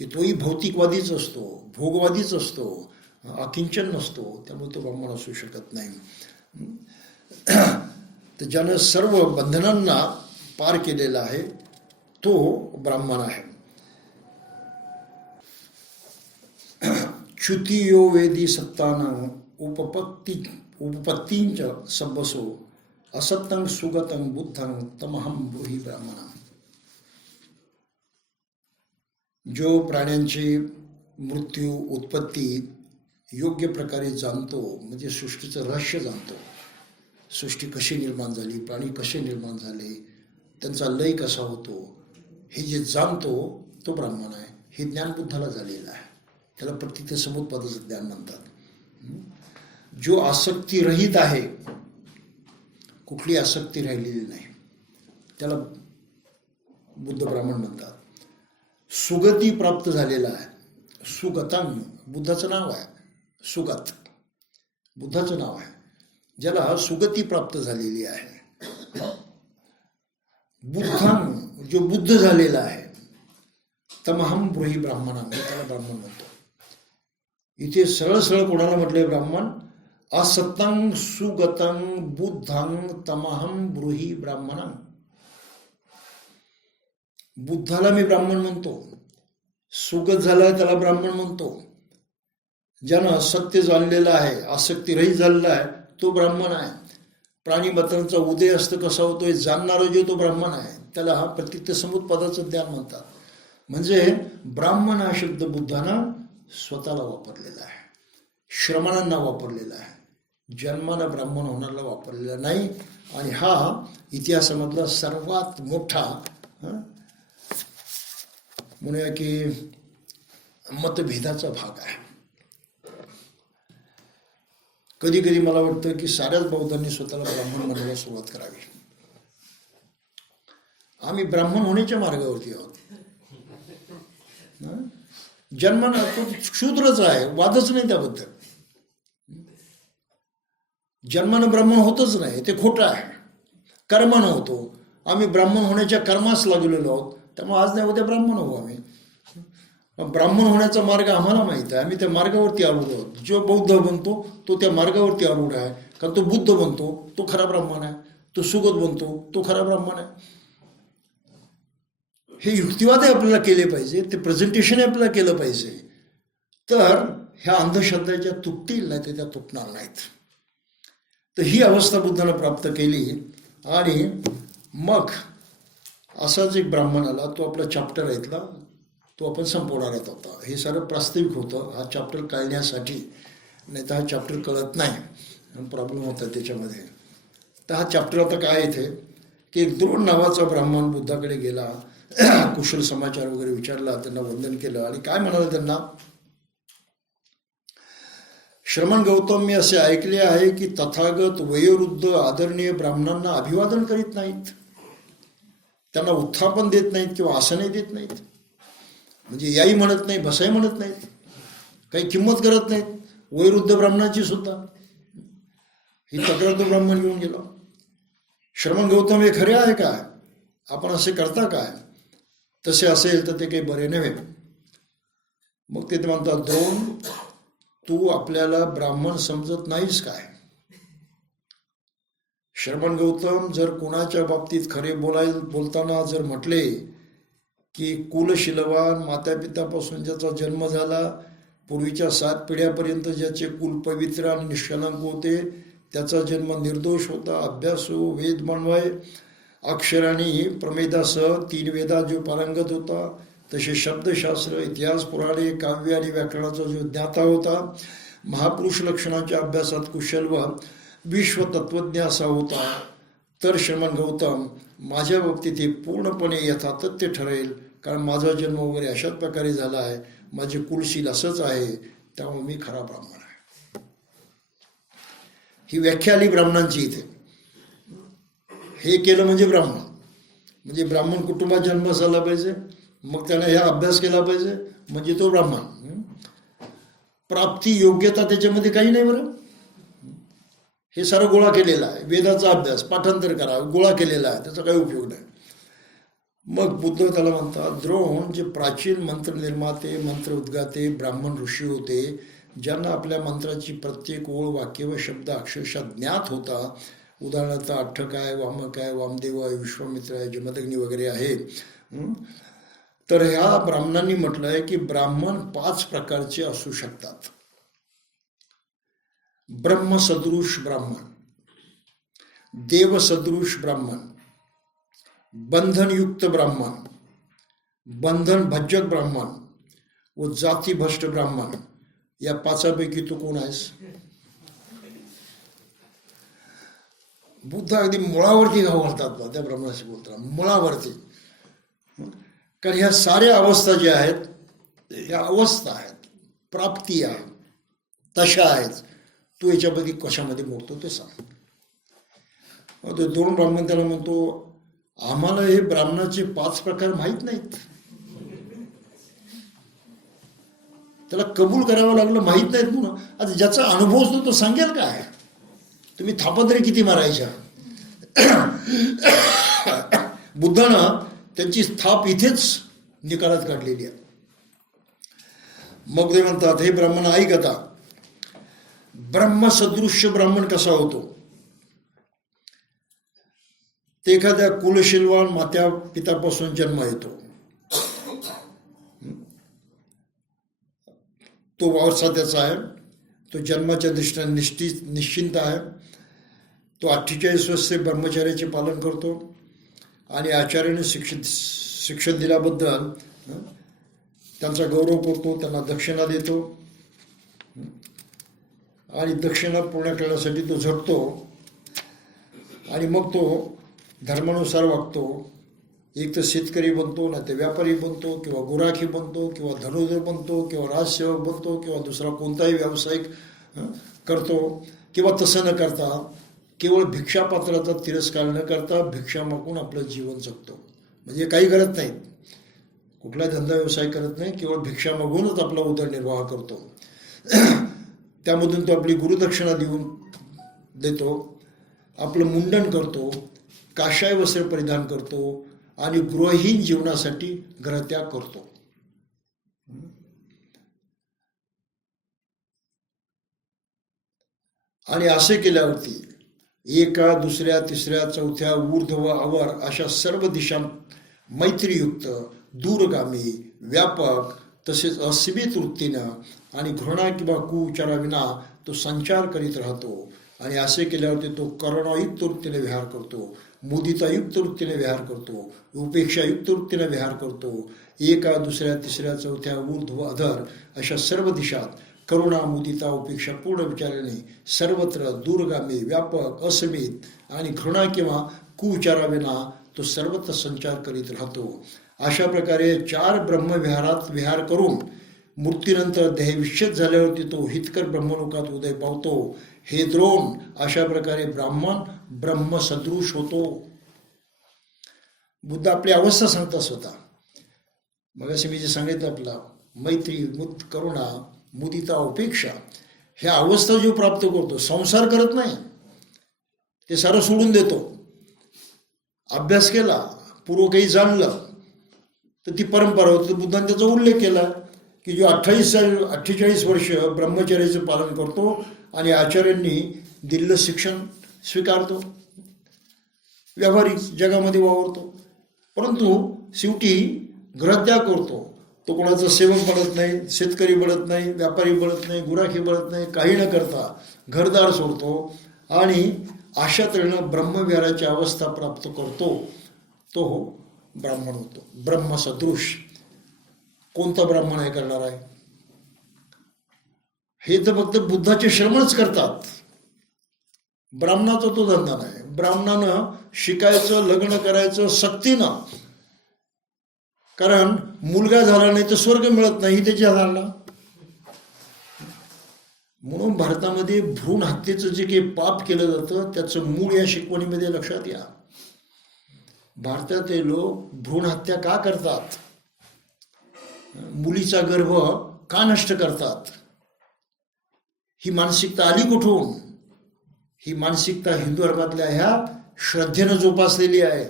की तोही भौतिकवादीच असतो, भोगवादीच असतो, अकिंचन नसतो, त्यामुळे तो ब्राह्मण असू शकत नाही. तर ज्यानं सर्व बंधनांना पार केलेला आहे तो ब्राह्मण आहे. च्युतियो वेदी सत्तानं उपपत्तींच सब्बसो असत्यं सुगतं बुद्धं तमहं ब्रूहि ब्राह्मणं. जो प्राण्यांची मृत्यू उत्पत्ती योग्य प्रकारे जाणतो, म्हणजे सृष्टीचं रहस्य जाणतो, सृष्टी कशी निर्माण झाली, प्राणी कसे निर्माण झाले, त्यांचा लय कसा होतो, हे जे जाणतो तो ब्राह्मण आहे. हे ज्ञान बुद्धाला झालेलं आहे, त्याला प्रतीत समुत्पादाचं ज्ञान म्हणतात. जो आसक्तीरहित आहे, कुठली आसक्ती राहिलेली नाही, त्याला बुद्ध ब्राह्मण म्हणतात. सुगती प्राप्त झालेला आहे, सुगतं बुद्धाचं नाव आहे, सुगत बुद्धाचं नाव आहे, ज्याला सुगती प्राप्त झालेली आहे. बुद्धं जो बुद्ध झालेला आहे, तमहं ब्रूहि ब्राह्मणं, त्याला ब्राह्मण म्हणतो. इथे सरळ सरळ कोणाला म्हटलंय ब्राह्मण? असतं सुगतं बुद्धं तमहं ब्रूहि ब्राह्मणं. बुद्धाला मी ब्राह्मण म्हणतो, सुगत झालाय त्याला ब्राह्मण म्हणतो. ज्यानं सत्य जाणलेलं आहे, आसक्ती रहित झालेला आहे तो ब्राह्मण आहे. प्राणी मात्रांचा उदय असतं कसा होतो हे जाणणारा जो तो ब्राह्मण आहे, त्याला हा प्रतीत समुत्पादाचं ज्ञान म्हणतात. म्हणजे ब्राह्मण हा शब्द बुद्धानं स्वतःला वापरलेला आहे, श्रमणांना वापरलेला आहे, जन्मानं ब्राह्मण होणाऱ्याला वापरलेला नाही. आणि हा इतिहासामधला सर्वात मोठा म्हणूया की मतभेदाचा भाग आहे. कधी कधी मला वाटतं की साऱ्याच बौद्धांनी स्वतःला ब्राह्मण म्हणायला सुरुवात करावी. आम्ही ब्राह्मण होण्याच्या मार्गावरती आहोत. जन्मानं तो शूद्रच आहे, वादच नाही त्याबद्दल. जन्मानं ब्राह्मण होतच नाही, ते खोटं आहे. कर्मानं होतो. आम्ही ब्राह्मण होण्याच्या कर्मास लागलेलो आहोत, त्यामुळे आज नाही उद्या ब्राह्मण होऊ आम्ही. ब्राह्मण होण्याचा मार्ग आम्हाला माहीत आहे, आम्ही त्या मार्गावरती आरूढ आहोत. जो बौद्ध बनतो तो त्या मार्गावरती आरूढ आहे, कारण तो बुद्ध बनतो तो खरा ब्राह्मण आहे, तो सुगत बनतो तो खरा ब्राह्मण आहे. हे युक्तिवादही आपल्याला केले पाहिजे, ते प्रेझेंटेशनही आपल्याला केलं पाहिजे. तर ह्या अंधश्रद्धा तुटतील नाही ते त्या तुटणार नाहीत. तर ही अवस्था बुद्धानं प्राप्त केली. आणि मग असाच एक ब्राह्मण आला, तो आपला चॅप्टर ऐकला, तो आपण संपवणार आहेत आता. हे सारं प्रास्ताविक होतं हा चॅप्टर कळण्यासाठी, नाही तर हा चॅप्टर कळत नाही, प्रॉब्लेम होता त्याच्यामध्ये. तर हा चॅप्टर आता काय इथे की एक द्रोण नावाचा ब्राह्मण बुद्धाकडे गेला, कुशल समाचार वगैरे विचारला, त्यांना वंदन केलं आणि काय म्हणाले त्यांना, श्रमण गौतम, मी असे ऐकले आहे की तथागत वयोवृद्ध आदरणीय ब्राह्मणांना अभिवादन करीत नाहीत, त्यांना उत्थापन देत नाहीत किंवा आसनही देत नाहीत. म्हणजे याही म्हणत नाही, बसाही म्हणत नाहीत, काही किंमत करत नाहीत वयोवृद्ध ब्राह्मणाची सुद्धा. ही तक्रार तो ब्राह्मण घेऊन गेला. श्रमण गौतम, हे खरे आहे काय? आपण असे करता काय? तसे असेल तर ते काही बरे नव्हे. मग ते म्हणतात, द्रोण, तू आपल्याला ब्राह्मण समजत नाहीस काय? श्रमण गौतम, जर कोणाच्या बाबतीत खरे बोलताना जर म्हटले की कुलशीलवान, मातापितापासून ज्याचा जन्म झाला, पूर्वीच्या 7 पिढ्यापर्यंत ज्याचे कुल पवित्र आणि निष्कलंक होते, त्याचा जन्म निर्दोष होता, अभ्यासू, वेद बनवाय, अक्षरांनी प्रमेदासह 3 वेदात जो पारंगत होता, तसे शब्दशास्त्र, इतिहास, पुराणे, काव्य आणि व्याकरणाचा जो ज्ञाता होता, महापुरुष लक्षणाच्या अभ्यासात कुशल व विश्वतत्वज्ञ असा होता, तर श्रमण गौतम, माझ्या बाबतीत हे पूर्णपणे यथातथ्य ठरेल, कारण माझा जन्म वगैरे अशाच प्रकारे झाला आहे, माझे कुलशील असंच आहे, त्यामुळे मी खरा ब्राह्मण आहे. ही व्याख्या आली ब्राह्मणांची इथे. हे केलं म्हणजे ब्राह्मण, म्हणजे ब्राह्मण कुटुंबात जन्म झाला पाहिजे, मग त्याने ह्या अभ्यास केला पाहिजे, म्हणजे तो ब्राह्मण. प्राप्ती योग्यता त्याच्यामध्ये काही नाही बरं. हे सारं गोळा केलेला आहे, वेदाचा अभ्यास पाठांतर करा, गोळा केलेला आहे, त्याचा काही उपयोग नाही. मग बुद्ध त्याला म्हणतात, द्रोण, जे प्राचीन मंत्र निर्माते, मंत्र उद्गाते ब्राह्मण ऋषी होते, ज्यांना आपल्या मंत्राची प्रत्येक ओळ, वाक्य व शब्द अक्षरशः ज्ञात होता. उदाहरणार्थ अठ्ठक आहे, वामक आहे, वामदेव आहे, विश्वामित्र आहे, जमदग्नी वगैरे आहे. तर ह्या ब्राह्मणांनी म्हटलं आहे की ब्राह्मण 5 प्रकारचे असू शकतात. ब्रह्मसदृश ब्राह्मण, देवसदृश ब्राह्मण, बंधनयुक्त ब्राह्मण, बंधन भज्जक ब्राह्मण व जातीभ्रष्ट ब्राह्मण. या 5पैकी तू कोण आहेस? बुद्ध अगदी मुळावरती घाव घालतात त्या ब्राह्मणाशी बोलताना, मुळावरती. कारण ह्या साऱ्या अवस्था ज्या आहेत, ह्या अवस्था आहेत, प्राप्ती आहे, तशा आहेत. तू याच्यापैकी कशामध्ये मोडतो ते सांग. ते 2 ब्राह्मण त्याला म्हणतो, आम्हाला हे ब्राह्मणाचे 5 प्रकार माहीत नाहीत. त्याला कबूल करावं लागलं, माहीत नाहीत म्हणून. आता ज्याचा अनुभव असतो तो सांगेल काय? तुम्ही थापदरी किती मारायच्या? बुद्धानं त्यांची स्थाप इथेच निकालात काढलेली आहे. मग ते म्हणतात, हे ब्राह्मण ऐक आता, ब्रह्मसदृश्य ब्राह्मण कसा होतो? ते एखाद्या कुलशीलवान मात्या पितापासून जन्म येतो, तो वारसा त्याचा आहे, तो जन्माच्या दृष्टीने निश्चिंत आहे, तो 48 वर्षे ब्रह्मचर्याचे पालन करतो आणि आचार्याने शिक्षण दिल्याबद्दल त्यांचा गौरव करतो, त्यांना दक्षिणा देतो आणि दक्षिणा पूर्ण करण्यासाठी तो झटतो आणि मग तो धर्मानुसार वागतो. एक तर शेतकरी बनतो, नाही तर व्यापारी बनतो, किंवा गुराखी बनतो, किंवा धनुर्धर बनतो, किंवा राजसेवक बनतो, किंवा दुसरा कोणताही व्यावसायिक करतो, किंवा तसं न करता केवळ भिक्षापात्राचा तिरस्कार न करता भिक्षा मागून आपलं जीवन जगतो. म्हणजे काही करत नाहीत, कुठला धंदा व्यवसाय करत नाही, केवळ भिक्षा मागूनच आपला उदरनिर्वाह करतो. त्यामधून तो आपली गुरुदक्षिणा देतो, आपलं मुंडन करतो, काशाय वस्त्र परिधान करतो आणि गृहहीन जीवनासाठी ग्रहत्याग करतो. आणि असे केल्यावरती एका, दुसऱ्या, तिसऱ्या, चौथ्या, ऊर्ध्व व अवर अशा सर्व दिशा मैत्रीयुक्त, दूरगामी, व्यापक तसेच अस्मित वृत्तीनं आणि घृणा किंवा कुविचाराविना तो संचार करीत राहतो. आणि असे केल्यावरती तो करुणायुक्त वृत्तीने विहार करतो, मुदितायुक्त वृत्तीने विहार करतो, उपेक्षायुक्त वृत्तीने विहार करतो. एका, दुसऱ्या, तिसऱ्या, चौथ्या, ऊर्ध्व, अधर अशा सर्व दिशात करुणा, मुदिता, उपेक्षा पूर्ण विचाराने सर्वत्र दूरगामी, व्यापक, अस्मित आणि घृणा किंवा कुविचाराविना तो सर्वत्र संचार करीत राहतो. अशा प्रकारे 4 ब्रह्मविहारात विहार करून मृत्यूनंतर देहविच्छेद झाल्यावरती तो हितकर ब्रह्मलोकात उदय पावतो. हे द्रोण अशा प्रकारे ब्राह्मण ब्रह्मसदृश होतो. बुद्ध आपली अवस्था सांगता स्वतः. मग असे मी जे सांगितलं, आपला मैत्री, करुणा, मुदिता, उपेक्षा ह्या अवस्था जो प्राप्त करतो, संसार करत नाही, ते सारं सोडून देतो. अभ्यास केला, पूर्व काही जाणलं तर ती परंपरा होती. बुद्धांनी त्याचा उल्लेख केला की जो 48 वर्ष ब्रह्मचर्याचं पालन करतो आणि आचार्यांनी दिलेलं शिक्षण स्वीकारतो, व्यावहारिक जगामध्ये वावरतो, परंतु शेवटी ग्रहत्याग करतो. तो कोणाचं सेवक बनत नाही, शेतकरी बनत नाही, व्यापारी बनत नाही, गुराखी बनत नाही, काही न करता घरदार सोडतो आणि अशा तऱ्हेनं ब्रह्मविहाराची अवस्था प्राप्त करतो. तो ब्राह्मण होतो, ब्रह्मसदृश. कोणता ब्राह्मण हे करणार आहे? हे तर फक्त बुद्धाचे श्रमणच करतात. ब्राह्मणाचा तो धंदा नाही. ब्राह्मणानं शिकायचं, लग्न करायचं सक्तीनं, कारण मुलगा झाला नाही तर स्वर्ग मिळत नाही, त्याची धारणा. म्हणून भारतामध्ये भ्रूण हत्येचं जे काही पाप केलं जातं त्याचं मूळ या शिकवणीमध्ये लक्षात या. भारतातील लोक भ्रूण हत्या का करतात? मुलीचा गर्भ का नष्ट करतात? ही मानसिकता आली कुठून? ही मानसिकता हिंदू धर्मातल्या ह्या श्रद्धेनं जोपासलेली आहे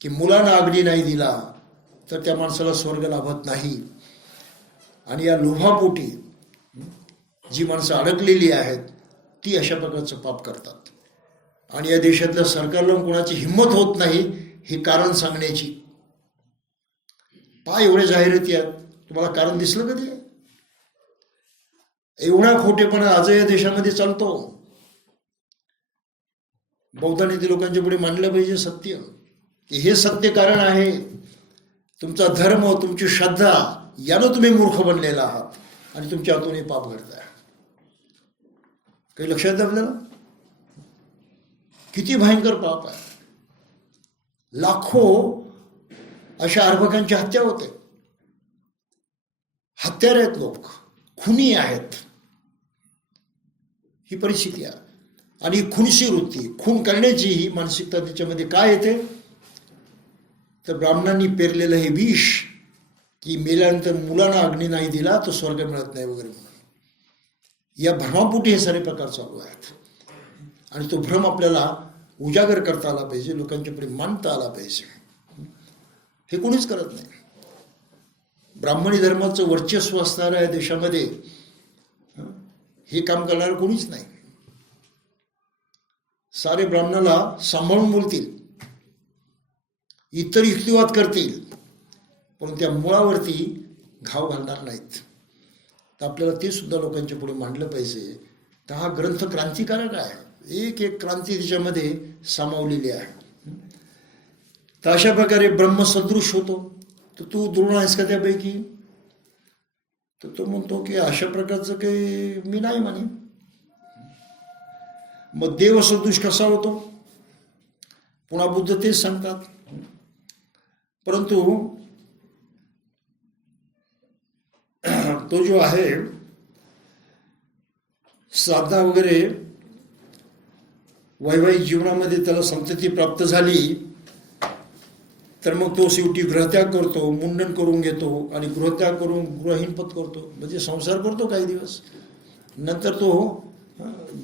की मुलांना अग्नी नाही दिला तर त्या माणसाला स्वर्ग लाभत नाही. आणि या लोभापोटी जी माणसं अडकलेली आहेत ती अशा प्रकारचं पाप करतात. आणि या देशातल्या सरकारला कोणाची हिंमत होत नाही हे कारण सांगण्याची. पहा एवढ्या जाहिराती आहेत, तुम्हाला कारण दिसलं कधी? एवढा खोटेपणा आजही या देशामध्ये चालतो. बौद्धांनी ते लोकांच्या पुढे मांडलं पाहिजे सत्य, की हे सत्य कारण आहे. तुमचा धर्म, तुमची श्रद्धा यानं तुम्ही मूर्ख बनलेला आहात आणि तुमच्या हातून हे पाप घडताय. काही लक्षात आपल्याला? किती भयंकर पाप आहे. लाखो अशा अर्भकांची हत्या होते. हत्यारे आहेत लोक, खुनी आहेत. ही परिस्थिती आहे. आणि खुनशी वृत्ती, खून करण्याची ही मानसिकता त्याच्यामध्ये काय येते? तर ब्राह्मणांनी पेरलेलं हे विष की मेल्यानंतर मुलांना अग्नी नाही दिला तर स्वर्ग मिळत नाही वगैरे म्हणून, या भ्रमापोटी हे सारे प्रकार चालू आहेत. आणि तो भ्रम आपल्याला उजागर करता आला पाहिजे, लोकांच्या पुढे मांडता आला पाहिजे. हे कोणीच करत नाही. ब्राह्मणी धर्माचं वर्चस्व असणाऱ्या या देशामध्ये हे काम करणारं कोणीच नाही. सारे ब्राह्मणाला सांभाळून बोलतील, इतर युक्तिवाद करतील, पण त्या मुळावरती घाव घालणार नाहीत. तर आपल्याला ते सुद्धा लोकांच्या पुढे मांडलं पाहिजे. तर हा ग्रंथ क्रांतिकारक आहे. एक एक क्रांती त्याच्यामध्ये सामावलेली आहे. तर अशा प्रकारे ब्रह्मसदृश होतो. तर तू द्रोण आहेस का त्यापैकी? तर तो म्हणतो की अशा प्रकारचं काही मी नाही म्हणे. मग देवसदृश कसा होतो? पुन्हा बुद्ध तेच सांगतात. परंतु तो जो आहे साधा वगैरे वैवाहिक जीवनामध्ये त्याला संतती प्राप्त झाली तर मग तो शेवटी गृहत्याग करतो, मुंडन करून घेतो आणि गृहत्याग करून गृहहीनपद करतो, म्हणजे संसार करतो काही दिवस, नंतर तो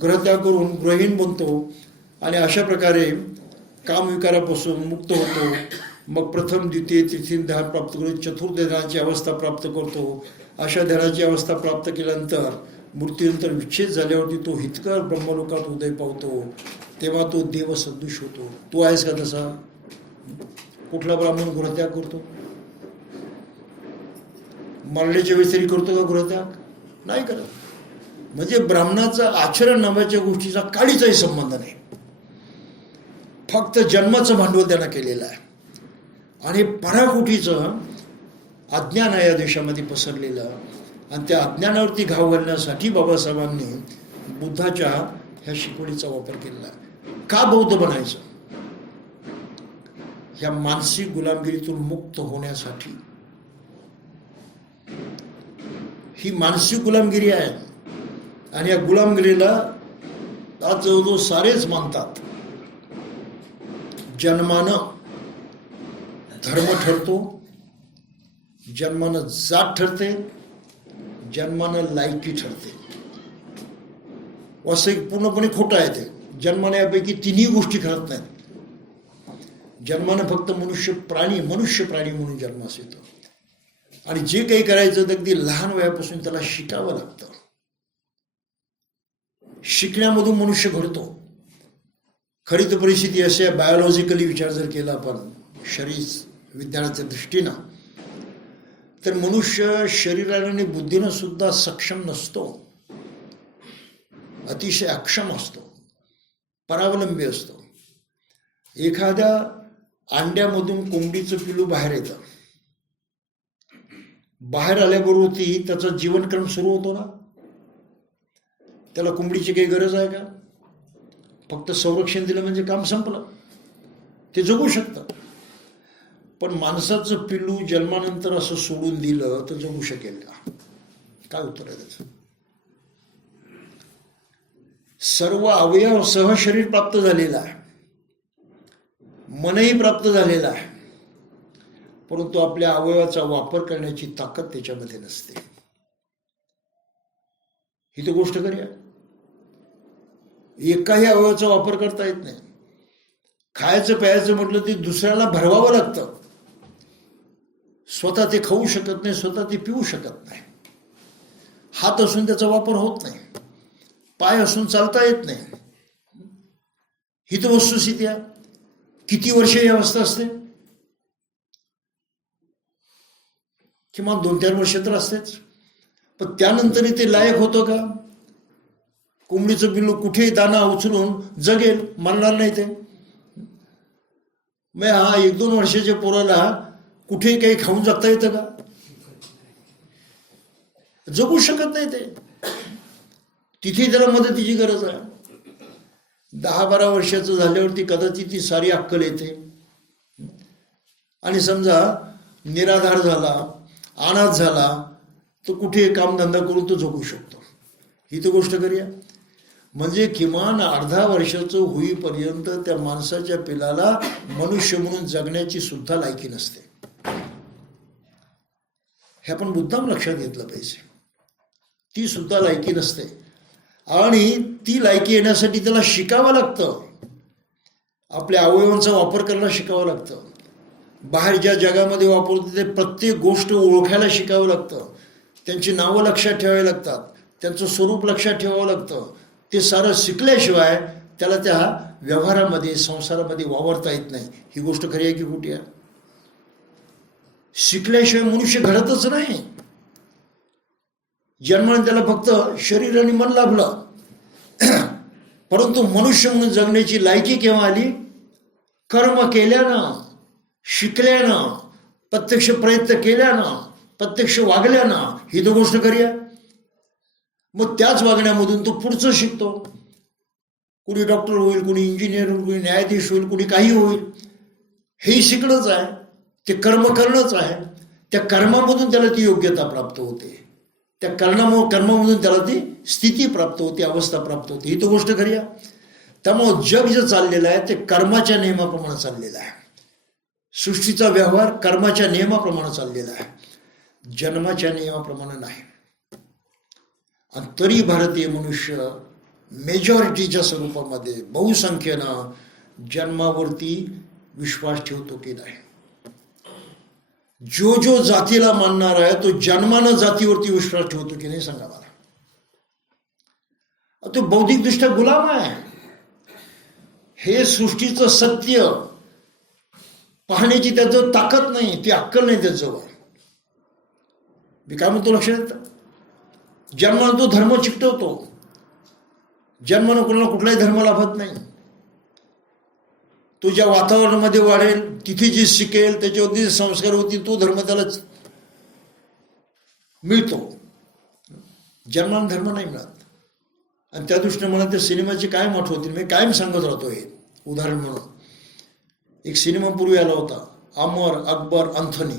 गृहत्याग करून गृहहीन बनतो आणि अशा प्रकारे कामविकारापासून मुक्त होतो. मग प्रथम द्वितीय तृतीय ध्यान प्राप्त करून चतुर्थ ध्यानाची अवस्था प्राप्त करतो. अशा ध्यानाची अवस्था प्राप्त केल्यानंतर मृत्यूनंतर विच्छेद झाल्यावरती तो हितकर ब्रह्मलोकात उदय पावतो. तेव्हा तो देवसदृश होतो. तो आहेस का तसा? कुठला ब्राह्मण गृहत्याग करतो? मरण्याच्या वेळी तरी करतो का गृहत्याग? नाही करत. म्हणजे ब्राह्मणाचं आचरण नावाच्या गोष्टीचा काळीचाही संबंध नाही. फक्त जन्माचं भांडवल त्यांना केलेलं आहे आणि पराकोटीचं अज्ञान आहे या देशामध्ये पसरलेलं, आणि त्या अज्ञानावरती घाव घालण्यासाठी बाबासाहेबांनी बुद्धाच्या ह्या शिकवणीचा वापर केलेला. का बौद्ध बनायचं? ह्या मानसिक गुलामगिरीतून मुक्त होण्यासाठी. ही मानसिक गुलामगिरी आहे आणि या गुलामगिरीला आज जवळजवळ सारेच मानतात. जन्मानं धर्म ठरतो, जन्मानं जात ठरते, जन्मानं लायकी ठरते. असं पूर्णपणे खोटं आहे ते. जन्माने यापैकी तिन्ही गोष्टी ठरत नाहीत. जन्मानं फक्त मनुष्य प्राणी म्हणून जन्मास येतो आणि जे काही करायचं तर अगदी लहान वयापासून त्याला शिकावं लागतं. शिकण्यामधून मनुष्य घडतो. खरी तर परिस्थिती अशी आहे, बायोलॉजिकली विचार जर केला आपण शरीर विज्ञानाच्या दृष्टीनं, तर मनुष्य शरीराने आणि बुद्धीनं सुद्धा सक्षम नसतो. अतिशय अक्षम असतो, परावलंबी असतो. एखाद्या अंड्यामधून कोंबडीचं पिलू बाहेर येतं. बाहेर आल्याबरोबर त्याचा जीवनक्रम सुरू होतो ना. त्याला कोंबडीची काही गरज आहे का? फक्त संरक्षण दिलं म्हणजे काम संपलं. ते जगू शकतं. पण माणसाचं पिल्लू जन्मानंतर असं सोडून दिलं तर जगू शकेल का? काय उत्तर आहे त्याचं? सर्व अवयव सह शरीर प्राप्त झालेलं आहे, मनही प्राप्त झालेलं आहे, परंतु आपल्या अवयवाचा वापर करण्याची ताकद त्याच्यामध्ये नसते. ही तर गोष्ट करूया. एकाही अवयवाचा वापर करता येत नाही. खायचं प्यायचं म्हटलं ते दुसऱ्याला भरवावं लागतं. स्वतः ते खाऊ शकत नाही, स्वतः ते पिऊ शकत नाही. हात असून त्याचा वापर होत नाही, पाय असून चालता येत नाही. ही तर वस्तुस्थिती आहे. किती वर्ष ही अवस्था असते? किमान 2-4 वर्ष तर असतेच. पण त्यानंतरही ते लायक होतं का? कोंबडीचं पिल्लू कुठेही दाना उचलून जगेल, मरणार नाही ते. मग हा 1-2 वर्षाच्या पोराला कुठेही काही खाऊन जगता येतं का? जगू शकत नाही ते. तिथे त्याला मदतीची गरज आहे. 10-12 वर्षाचं झाल्यावरती कदाचित ती सारी अक्कल येते आणि समजा निराधार झाला, अनाथ झाला, तो कुठे कामधंदा करून तो जगू शकतो. ही तर गोष्ट करूया. म्हणजे किमान 18 वर्षाचं होईपर्यंत त्या माणसाच्या पिलाला मनुष्य म्हणून जगण्याची सुद्धा लायकी नसते. हे आपण मुद्दाम लक्षात घेतलं पाहिजे. ती सुद्धा लायकी नसते आणि ती लायकी येण्यासाठी त्याला शिकावं लागतं. आपल्या अवयवांचा वापर करायला शिकावं लागतं. बाहेर ज्या जगामध्ये वापरतो ते प्रत्येक गोष्ट ओळखायला शिकावं लागतं. त्यांची नावं लक्षात ठेवावी लागतात, त्यांचं स्वरूप लक्षात ठेवावं लागतं. ते सारं शिकल्याशिवाय त्याला त्या व्यवहारामध्ये संसारामध्ये वावरता येत नाही. ही गोष्ट खरी आहे की खोटी आहे? शिकल्याशिवाय मनुष्य घडतच नाही. जन्माने त्याला फक्त शरीर आणि मन लाभलं, परंतु मनुष्य म्हणून जगण्याची लायकी केव्हा आली? कर्म केल्यानं, शिकल्यानं, प्रत्यक्ष प्रयत्न केल्यानं, प्रत्यक्ष वागल्यानं. ही तर गोष्ट खरी आहे. मग त्याच वागण्यामधून तो पुढचं शिकतो. कुणी डॉक्टर होईल, कुणी इंजिनियर होईल, कुणी न्यायाधीश होईल, कुणी काही होईल. हे शिकणंच आहे, ते कर्म करणंच आहे. त्या कर्मामधून त्याला ती योग्यता प्राप्त होते. त्या कर्मामधून त्याला ती स्थिती प्राप्त होते, अवस्था प्राप्त होते. ही तर गोष्ट खरी आहे. त्यामुळं जग जे चाललेलं आहे ते कर्माच्या नियमाप्रमाणे चाललेलं आहे. सृष्टीचा व्यवहार कर्माच्या नियमाप्रमाणे चाललेला आहे, जन्माच्या नियमाप्रमाणे नाही. आणि तरी भारतीय मनुष्य मेजॉरिटीच्या स्वरूपामध्ये बहुसंख्येनं जन्मावरती विश्वास ठेवतो की नाही. जो जो जातीला मानणार आहे तो जन्मानं जातीवरती विश्वास ठेवतो की नाही सांगा मला. तो बौद्धिकदृष्ट्या गुलाम आहे. हे सृष्टीचं सत्य पाहण्याची त्याचं ताकद नाही, ती अक्कल नाही त्याजवळ. मी काय म्हणतो लक्षात, जन्मानं तो धर्म चिकटवतो. जन्मानं कोणाला कुठलाही धर्म लाभत नाही. तो ज्या वातावरणामध्ये वाढेल, तिथे जे शिकेल, त्याच्यावरती संस्कार होतील, तो धर्म त्याला मिळतो. जन्मानं धर्म नाही मिळत. आणि त्या दृष्टीने मला त्या सिनेमाची काय मठ होतील, मी कायम सांगत राहतो. हे उदाहरण म्हणून एक सिनेमा पूर्वी आला होता, अमर अकबर अँथोनी.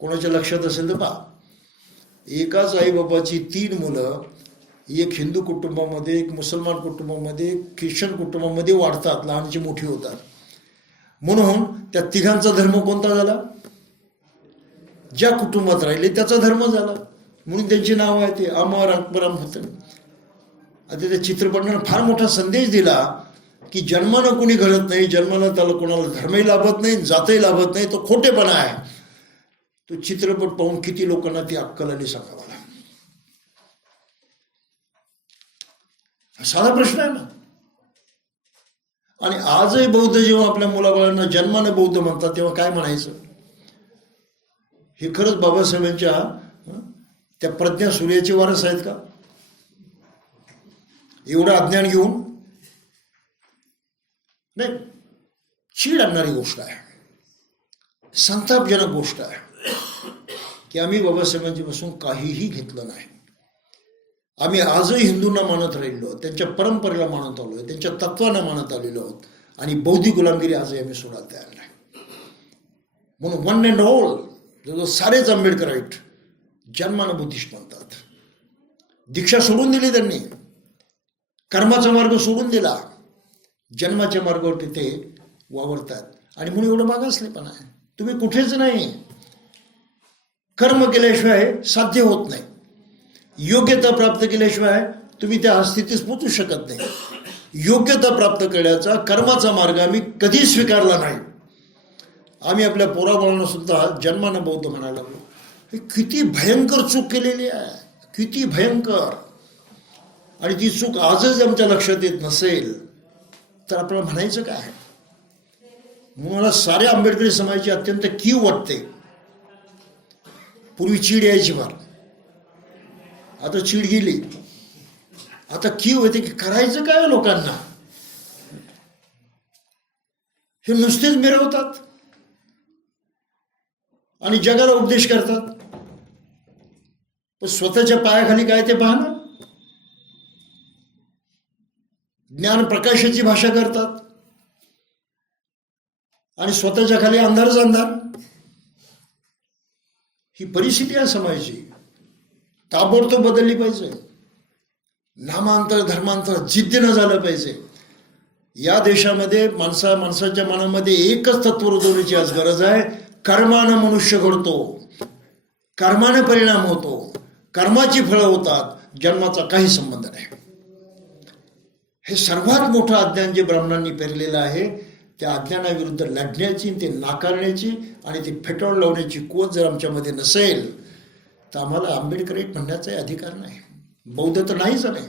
कोणाच्या लक्षात असेल तर पहा. एकाच आईबाबाची 3 मुलं, एक हिंदू कुटुंबामध्ये, एक मुसलमान कुटुंबामध्ये, एक ख्रिश्चन कुटुंबामध्ये वाढतात, लहानची मोठी होतात. म्हणून त्या तिघांचा धर्म कोणता झाला, ज्या कुटुंबात राहिले त्याचा धर्म झाला. म्हणून त्यांची नाव आहे ते अमर अकबर अँथोनी. आता त्या चित्रपटानं फार मोठा संदेश दिला की जन्मानं कोणी घडत नाही, जन्मानं त्याला कोणाला धर्मही लाभत नाही, जातही लाभत नाही, तो खोटेपणा आहे. तो चित्रपट पाहून किती लोकांना ती अक्कल आली सांगा मला. साधा प्रश्न आहे ना. आणि आजही बौद्ध जेव्हा आपल्या मुलाबाळांना जन्मानं बौद्ध म्हणतात तेव्हा काय म्हणायचं, हे खरंच बाबासाहेबांच्या त्या प्रज्ञा सूर्याचे वारस आहेत का? एवढं अज्ञान घेऊन नाही. चीड आणणारी गोष्ट आहे, संतापजनक गोष्ट आहे की आम्ही बाबासाहेबांची पासून काहीही घेतलं नाही. आम्ही आजही हिंदूंना मानत राहिलो, त्यांच्या परंपरेला मानत आलोय, त्यांच्या तत्वांना मानत आलेलो आहोत. आणि बौद्धिक गुलामगिरी आजही आम्ही सोडायला तयार नाही. म्हणून वन अँड ऑल जो सारेच आंबेडकराईट जन्मानं बुद्धिस्ट म्हणतात. दीक्षा सोडून दिली त्यांनी, कर्माचा मार्ग सोडून दिला, जन्माच्या मार्गावरती ते वावरतात. आणि म्हणून एवढं मागासलेपणा आहे. तुम्ही कुठेच नाही. कर्म केल्याशिवाय साध्य होत नाही. योग्यता प्राप्त केल्याशिवाय तुम्ही त्या स्थितीस पोचू शकत नाही. योग्यता प्राप्त करण्याचा कर्माचा मार्ग आम्ही कधी स्वीकारला नाही. आम्ही आपल्या पोराबाळांना सुद्धा जन्मानं बौद्ध म्हणायला लागलो. हे किती भयंकर चूक केलेली आहे, किती भयंकर. आणि ती चूक आजच आमच्या लक्षात येत नसेल तर आपल्याला म्हणायचं काय. म्हणून मला साऱ्या आंबेडकरी समाजाची अत्यंत कीव वाटते. पूर्वी चीड यायची फार, आता चीड गेली. आता कीव येते की करायचं काय लोकांना. हे नुसतेच मिरवतात आणि जगाला उपदेश करतात, पण स्वतःच्या पायाखाली काय ते पहा ना. ज्ञान प्रकाशाची भाषा करतात आणि स्वतःच्या खाली अंधारच अंधार. ही परिस्थिती आहे समाजाची, ताबडतोब बदलली पाहिजे. नामांतर धर्मांतर जिद्दीनं झालं पाहिजे. या देशामध्ये माणसाच्या मनामध्ये एकच तत्व रुजवण्याची आज गरज आहे. कर्मानं मनुष्य घडतो, कर्माने परिणाम होतो, कर्माची फळं होतात, जन्माचा काही संबंध नाही. हे सर्वात मोठं अज्ञान जे ब्राह्मणांनी पेरलेलं आहे, त्या अज्ञानाविरुद्ध लढण्याची, ते नाकारण्याची आणि ते फेटाळून लावण्याची कुवत जर आमच्यामध्ये नसेल तर आम्हाला आंबेडकराईट म्हणण्याचाही अधिकार नाही. बौद्ध तर नाहीच नाही,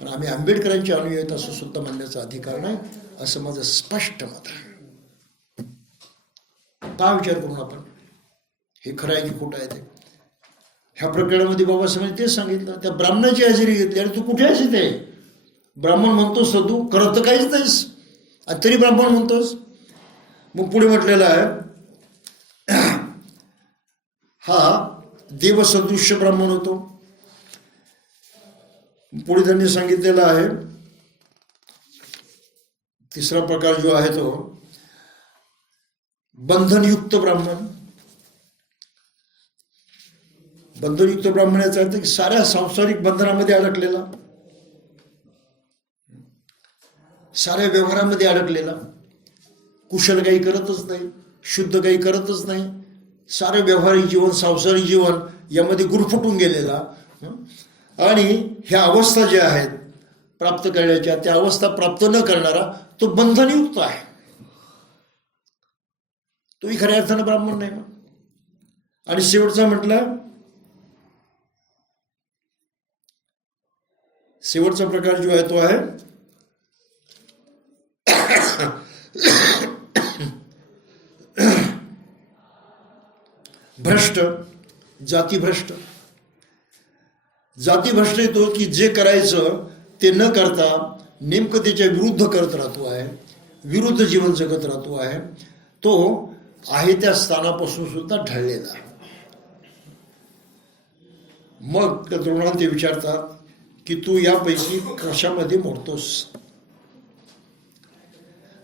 पण आम्ही आंबेडकरांचे अनुयायी असं सुद्धा म्हणण्याचा अधिकार नाही, असं माझं स्पष्ट मत आहे. का विचार करून आपण हे खरं आहे की खोटं आहे ते. ह्या प्रकरणामध्ये बाबासाहेबांनी तेच सांगितलं. त्या ब्राह्मणाची हजेरी घेतली. अरे तू कुठे आहेस इथे? ब्राह्मण म्हणतोस तर तू करत तर काहीच नाहीस आणि तरी ब्राह्मण म्हणतोस. मग पुढे म्हटलेलं आहे हा देवसदृश्य ब्राह्मण होतो. पुढे त्यांनी सांगितलेलं आहे तिसरा प्रकार जो आहे तो बंधनयुक्त ब्राह्मण. बंधनयुक्त ब्राह्मण याचा अर्थ की साऱ्या सांसारिक बंधनामध्ये अडकलेला, साऱ्या व्यवहारामध्ये अडकलेला, कुशल काही करतच नाही, शुद्ध काही करतच नाही, सारं व्यावहारिक जीवन, सांसारिक जीवन यामध्ये गुरफटून गेलेला. आणि ह्या अवस्था ज्या आहेत प्राप्त करण्याच्या, त्या अवस्था प्राप्त न करणारा तो बंधनयुक्त आहे. तोही खऱ्या अर्थानं ब्राह्मण नाही. आणि शेवटचा म्हटलं, शेवटचा प्रकार जो आहे तो आहे भ्रष्ट, जातीभ्रष्ट. जातीभ्रष्ट येतो की जे करायचं ते न करता नेमकं त्याच्या विरुद्ध करत राहतो आहे, विरुद्ध जीवन जगत राहतो आहे. तो आहे त्या स्थानापासून सुद्धा ढळलेला आहे. मग त्या तरुणाला ते विचारतात की तू यापैकी कशामध्ये मोडतोस?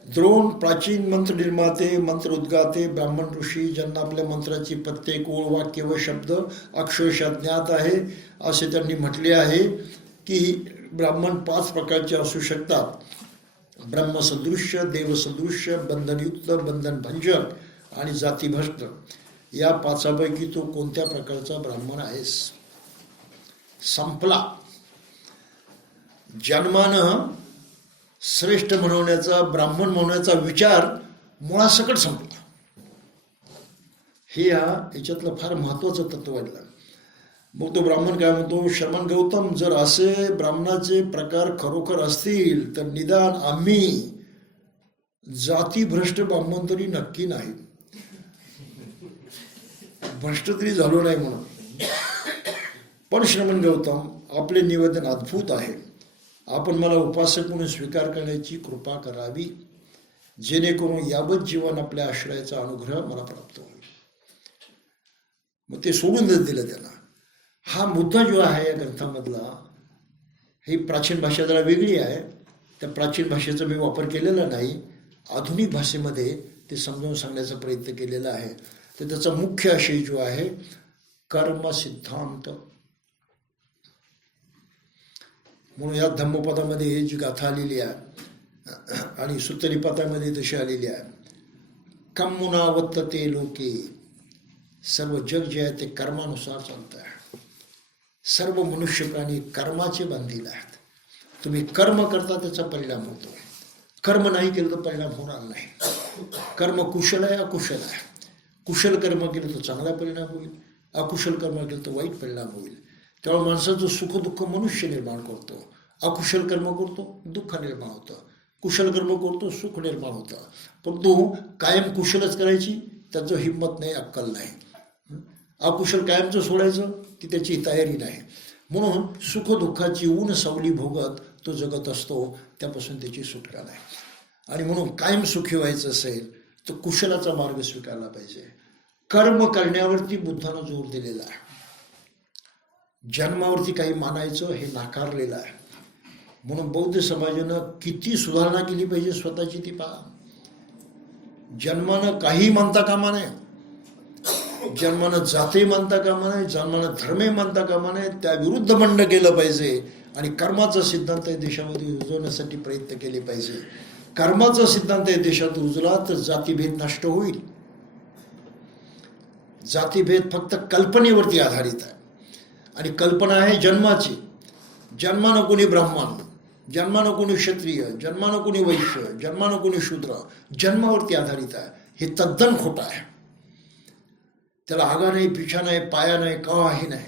द्रोण प्राचीन मंत्र निर्माते, मंत्र उद्गाते, ब्राह्मण ऋषी, ज्यांना आपल्या मंत्राची प्रत्येक ओळ, वाक्य व शब्द अक्षरशः ज्ञात आहे, असे त्यांनी म्हटले आहे की ब्राह्मण 5 प्रकारचे असू शकतात: ब्रह्मसदृश्य, देवसदृश्य, बंधनयुक्त, बंधनभंजक आणि जातीभ्रष्ट. या 5पैकी तो कोणत्या प्रकारचा ब्राह्मण आहेस? संपला. जन्मानं श्रेष्ठ म्हणवण्याचा, ब्राह्मण म्हणवण्याचा विचार मुळासकट संपला. हे याच्यातलं फार महत्वाचं तत्व वाटलं. मग तो ब्राह्मण काय म्हणतो, श्रमण गौतम, जर असे ब्राह्मणाचे प्रकार खरोखर असतील तर निदान आम्ही जातीभ्रष्ट ब्राह्मण तरी नक्की नाही, भ्रष्ट तरी झालो नाही म्हणून. पण श्रमण गौतम, आपले निवेदन अद्भुत आहे. आपण मला उपासक म्हणून स्वीकार करण्याची कृपा करावी, जेणेकरून यावत जीवन आपल्या आश्रयाचा अनुग्रह मला प्राप्त होईल. मग ते सोडून दिलं त्याला. हा मुद्दा जो आहे या ग्रंथामधला, ही प्राचीन भाषा जरा वेगळी आहे, त्या प्राचीन भाषेचा मी वापर केलेला नाही. आधुनिक भाषेमध्ये ते समजावून सांगण्याचा प्रयत्न केलेला आहे. तर त्याचा मुख्य आशय जो आहे कर्मसिद्धांत. म्हणून या धम्मपदामध्ये ही जी गाथा आलेली आहे आणि सुत्तनिपातामध्ये तशी आलेली आहे, कम्मुनावत्तते लोके, सर्व जग जे आहे ते कर्मानुसार चालतं आहे. सर्व मनुष्य प्राणी कर्माचे बांधील आहेत. तुम्ही कर्म करता त्याचा परिणाम होतो, कर्म नाही केलं तर परिणाम होणार नाही. कर्म कुशल आहे, अकुशल आहे. कुशल कर्म केलं तर चांगला परिणाम होईल, अकुशल कर्म केलं तर वाईट परिणाम होईल. त्यामुळे माणसाचं सुख दुःख मनुष्य निर्माण करतो. अकुशल कर्म करतो, दुःख निर्माण होतं. कुशल कर्म करतो, सुख निर्माण होतं. परंतु कायम कुशलच करायची त्याचं हिंमत नाही, अक्कल नाही. अकुशल कायमचं सोडायचं की त्याची तयारी नाही. म्हणून सुख दुःखाची ऊन सावली भोगत तो जगत असतो, त्यापासून त्याची सुटका नाही. आणि म्हणून कायम सुखी व्हायचं असेल तर कुशलाचा मार्ग स्वीकारला पाहिजे. कर्म करण्यावरती बुद्धानं जोर दिलेला आहे. जन्मावरती काही मानायचं हे नाकारलेलं आहे. म्हणून बौद्ध समाजानं किती सुधारणा केली पाहिजे स्वतःची ती पहा. जन्मानं काही मानता कामा नये, जन्मानं जाते मानता कामा नये, जन्मानं धर्मे मानता कामा नये. त्या विरुद्ध बंड केलं पाहिजे आणि कर्माचा सिद्धांत या देशामध्ये रुजवण्यासाठी प्रयत्न केले पाहिजे. कर्माचा सिद्धांत या देशात रुजला तर जातीभेद नष्ट होईल. जातीभेद फक्त कल्पनेवरती आधारित आहे आणि कल्पना आहे जन्माची. जन्मानं कोणी ब्राह्मण, जन्मानं कोणी क्षत्रिय, जन्मानं कोणी वैश्य, जन्मानं कोणी शूद्र, जन्मावरती आधारित आहे. हे तद्दन खोटं आहे. त्याला आगा नाही, पिछा नाही, पाया नाही, काही नाही.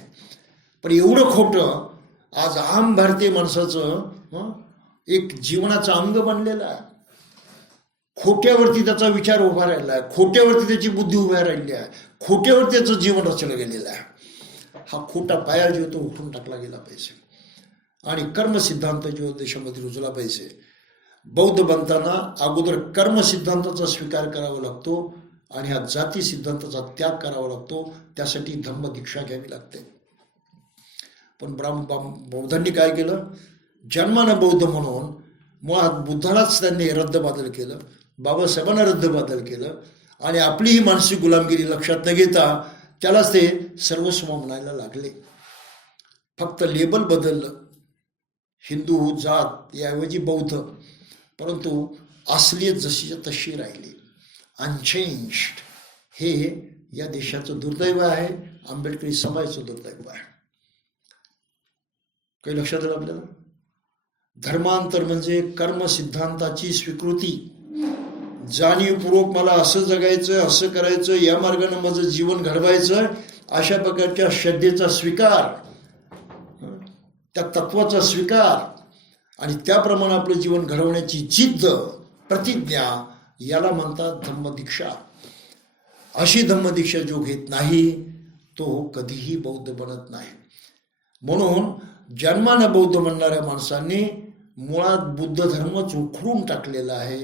पण एवढं खोटं आज आम भारतीय माणसाचं एक जीवनाचं अंग बनलेलं आहे. खोट्यावरती त्याचा विचार उभा राहिला आहे, खोट्यावरती त्याची बुद्धी उभ्या राहिली आहे, खोट्यावरती त्याचं जीवन रचलं गेलेलं आहे. हा खोटा पाया जो तो उठून टाकला गेला पाहिजे आणि कर्मसिद्धांत जो देशामध्ये रुजला पाहिजे. बौद्ध बनताना अगोदर कर्मसिद्धांताचा स्वीकार करावा लागतो आणि ह्या जाती सिद्धांताचा त्याग करावा लागतो. त्यासाठी धम्म दीक्षा घ्यावी लागते. पण बौद्धांनी काय केलं, जन्मानं बौद्ध म्हणून मुळात बुद्धालाच त्यांनी रद्दबादल केलं, बाबासाहेबांना रद्दबादल केलं आणि आपली ही मानसिक गुलामगिरी लक्षात न घेता त्यालाच ते सर्वस्व म्हणायला लागले. फक्त लेबल बदललं, हिंदू जात याऐवजी बौद्ध, परंतु असलीयत जशीच्या तशी राहिली. अनचेंज्ड. हे या देशाचं दुर्दैव आहे, आंबेडकरी समाजाचं दुर्दैव आहे. काही लक्षात आलं आपल्याला? धर्मांतर म्हणजे कर्म सिद्धांताची स्वीकृती. जाणीवपूर्वक मला असं जगायचं, असं करायचं, या मार्गाने माझं जीवन घडवायचं, अशा प्रकारच्या श्रद्धेचा स्वीकार, त्या तत्वाचा स्वीकार आणि त्याप्रमाणे आपलं जीवन घडवण्याची जिद्द, प्रतिज्ञा, याला म्हणतात धम्मदीक्षा. अशी धम्मदीक्षा जो घेत नाही तो कधीही बौद्ध बनत नाही. म्हणून जन्मानं बौद्ध म्हणणाऱ्या माणसांनी मुळात बुद्ध धर्मच उखडून टाकलेला आहे,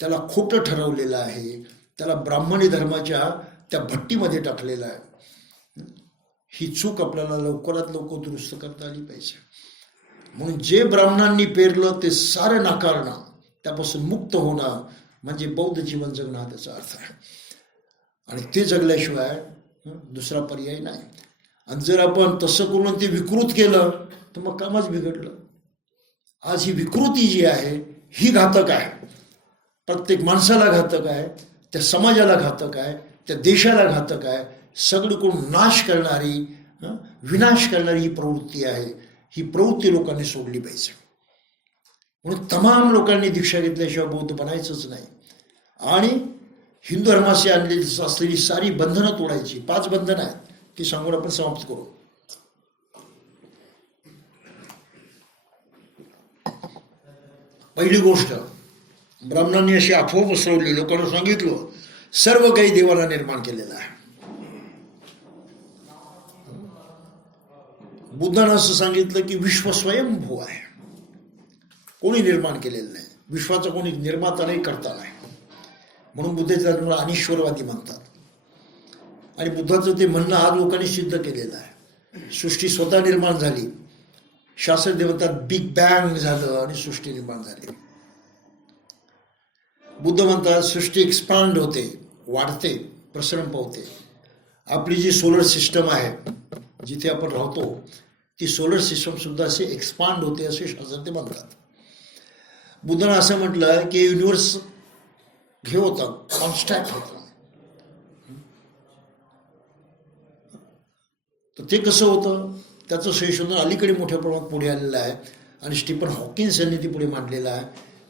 त्याला खोटं ठरवलेलं आहे, त्याला ब्राह्मणी धर्माच्या त्या भट्टीमध्ये टाकलेलं आहे. ही चूक आपल्याला लवकरात लवकर दुरुस्त करता आली पाहिजे. म्हणून जे ब्राह्मणांनी पेरलं ते सारं नाकारणं, त्यापासून मुक्त होणं म्हणजे बौद्ध जीवन जगणं हा त्याचा अर्थ आहे. आणि ते जगल्याशिवाय दुसरा पर्याय नाही. आणि जर आपण तसं करून ते विकृत केलं तर मग कामच बिघडलं. आज ही विकृती जी आहे ही घातक आहे, प्रत्येक माणसाला घातक आहे, त्या समाजाला घातक आहे, त्या देशाला घातक आहे. सगळीकडून नाश करणारी, विनाश करणारी ही प्रवृत्ती आहे. ही प्रवृत्ती लोकांनी सोडली पाहिजे. म्हणून तमाम लोकांनी दीक्षा घेतल्याशिवाय बौद्ध बनायचंच नाही. आणि हिंदू धर्माशी आणलेली असलेली सारी बंधनं तोडायची. 5 बंधनं आहेत, ती सांगून आपण समाप्त करू. पहिली गोष्ट, ब्राह्मणांनी अशी अफवा पसरवली, लोकांना सांगितलं सर्व काही देवाला निर्माण केलेलं आहे. बुद्धानं असं सांगितलं की विश्व स्वयंभू आहे, कोणी निर्माण केलेलं नाही. विश्वाचा कोणी निर्माता नाही, करता नाही. म्हणून बुद्धाच्या धर्माला अनिश्वरवादी म्हणतात. आणि बुद्धाचं ते म्हणणं आज लोकांनी सिद्ध केलेलं आहे. सृष्टी स्वतः निर्माण झाली. शास्त्रज्ञ म्हणतात बिग बँग झालं आणि सृष्टी निर्माण झाली. बुद्ध म्हणतात सृष्टी एक्सपांड होते, वाढते, प्रसरण पावते. आपली जी सोलर सिस्टम आहे जिथे आपण राहतो ती सोलर सिस्टम सुद्धा असे एक्सपांड होते असे शास्त्रज्ञ म्हणतात. बुद्धानं असं म्हटलं की युनिव्हर्स हे होतं, कॉन्स्टॅक्ट होतं. तर ते कसं होतं त्याचं संशोधन अलीकडे मोठ्या प्रमाणात पुढे आलेलं आहे. आणि स्टीफन हॉकिन्स यांनी ते पुढे मांडलेलं आहे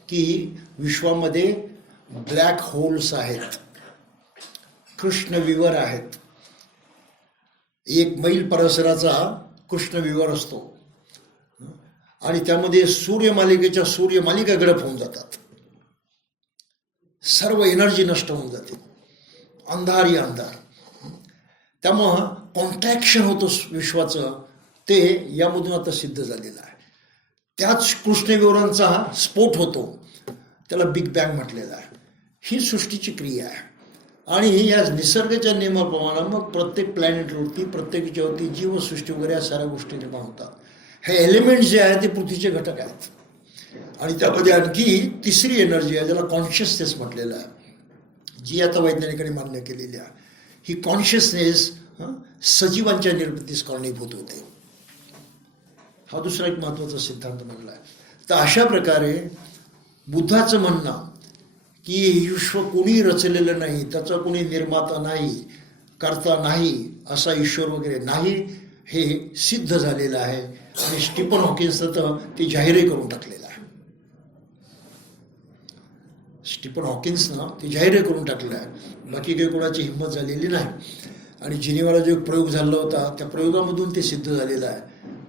की विश्वामध्ये ब्लॅक होल्स आहेत, कृष्णविवर आहेत. 1 मैल परिसराचा कृष्णविवर असतो आणि त्यामध्ये सूर्यमालिकेच्या सूर्यमालिका गडप होऊन जातात. सर्व एनर्जी नष्ट होऊन जाते, अंधार अंधार. त्यामुळं कॉन्ट्रॅक्शन होतं विश्वाचं, ते यामधून आता सिद्ध झालेलं आहे. त्याच कृष्णविवरांचा स्फोट होतो, त्याला बिग बँग म्हटलेलं आहे. ही सृष्टीची क्रिया आहे. आणि ही या निसर्गाच्या नियमाप्रमाणे मग प्रत्येक प्लॅनेटवरती, प्रत्येक याच्यावरती जीवसृष्टी वगैरे या साऱ्या गोष्टी निर्माण होतात. हे एलिमेंट्स जे आहेत ते पृथ्वीचे घटक आहेत. आणि त्यामध्ये आणखी तिसरी एनर्जी आहे ज्याला कॉन्शियसनेस म्हटलेलं आहे, जी आता वैज्ञानिकांनी मान्य केलेली आहे. ही कॉन्शियसनेस सजीवांच्या निर्मितीस कारणीभूत होते. हा दुसरा एक महत्त्वाचा सिद्धांत मानला आहे. तर अशा प्रकारे बुद्धाचं म्हणणं की विश्व कोणी रचलेलं नाही, त्याचा कोणी निर्माता नाही, करता नाही, असा ईश्वर वगैरे नाही, हे सिद्ध झालेलं आहे. आणि स्टीफन हॉकिन्सनं तर ते जाहीरही करून टाकलेलं आहे. स्टीफन हॉकिन्सनं ते जाहीरही करून टाकलेलं आहे. बाकी काही कोणाची हिंमत झालेली नाही. आणि जिनिवाला जो एक प्रयोग झाला होता त्या प्रयोगामधून ते सिद्ध झालेलं आहे.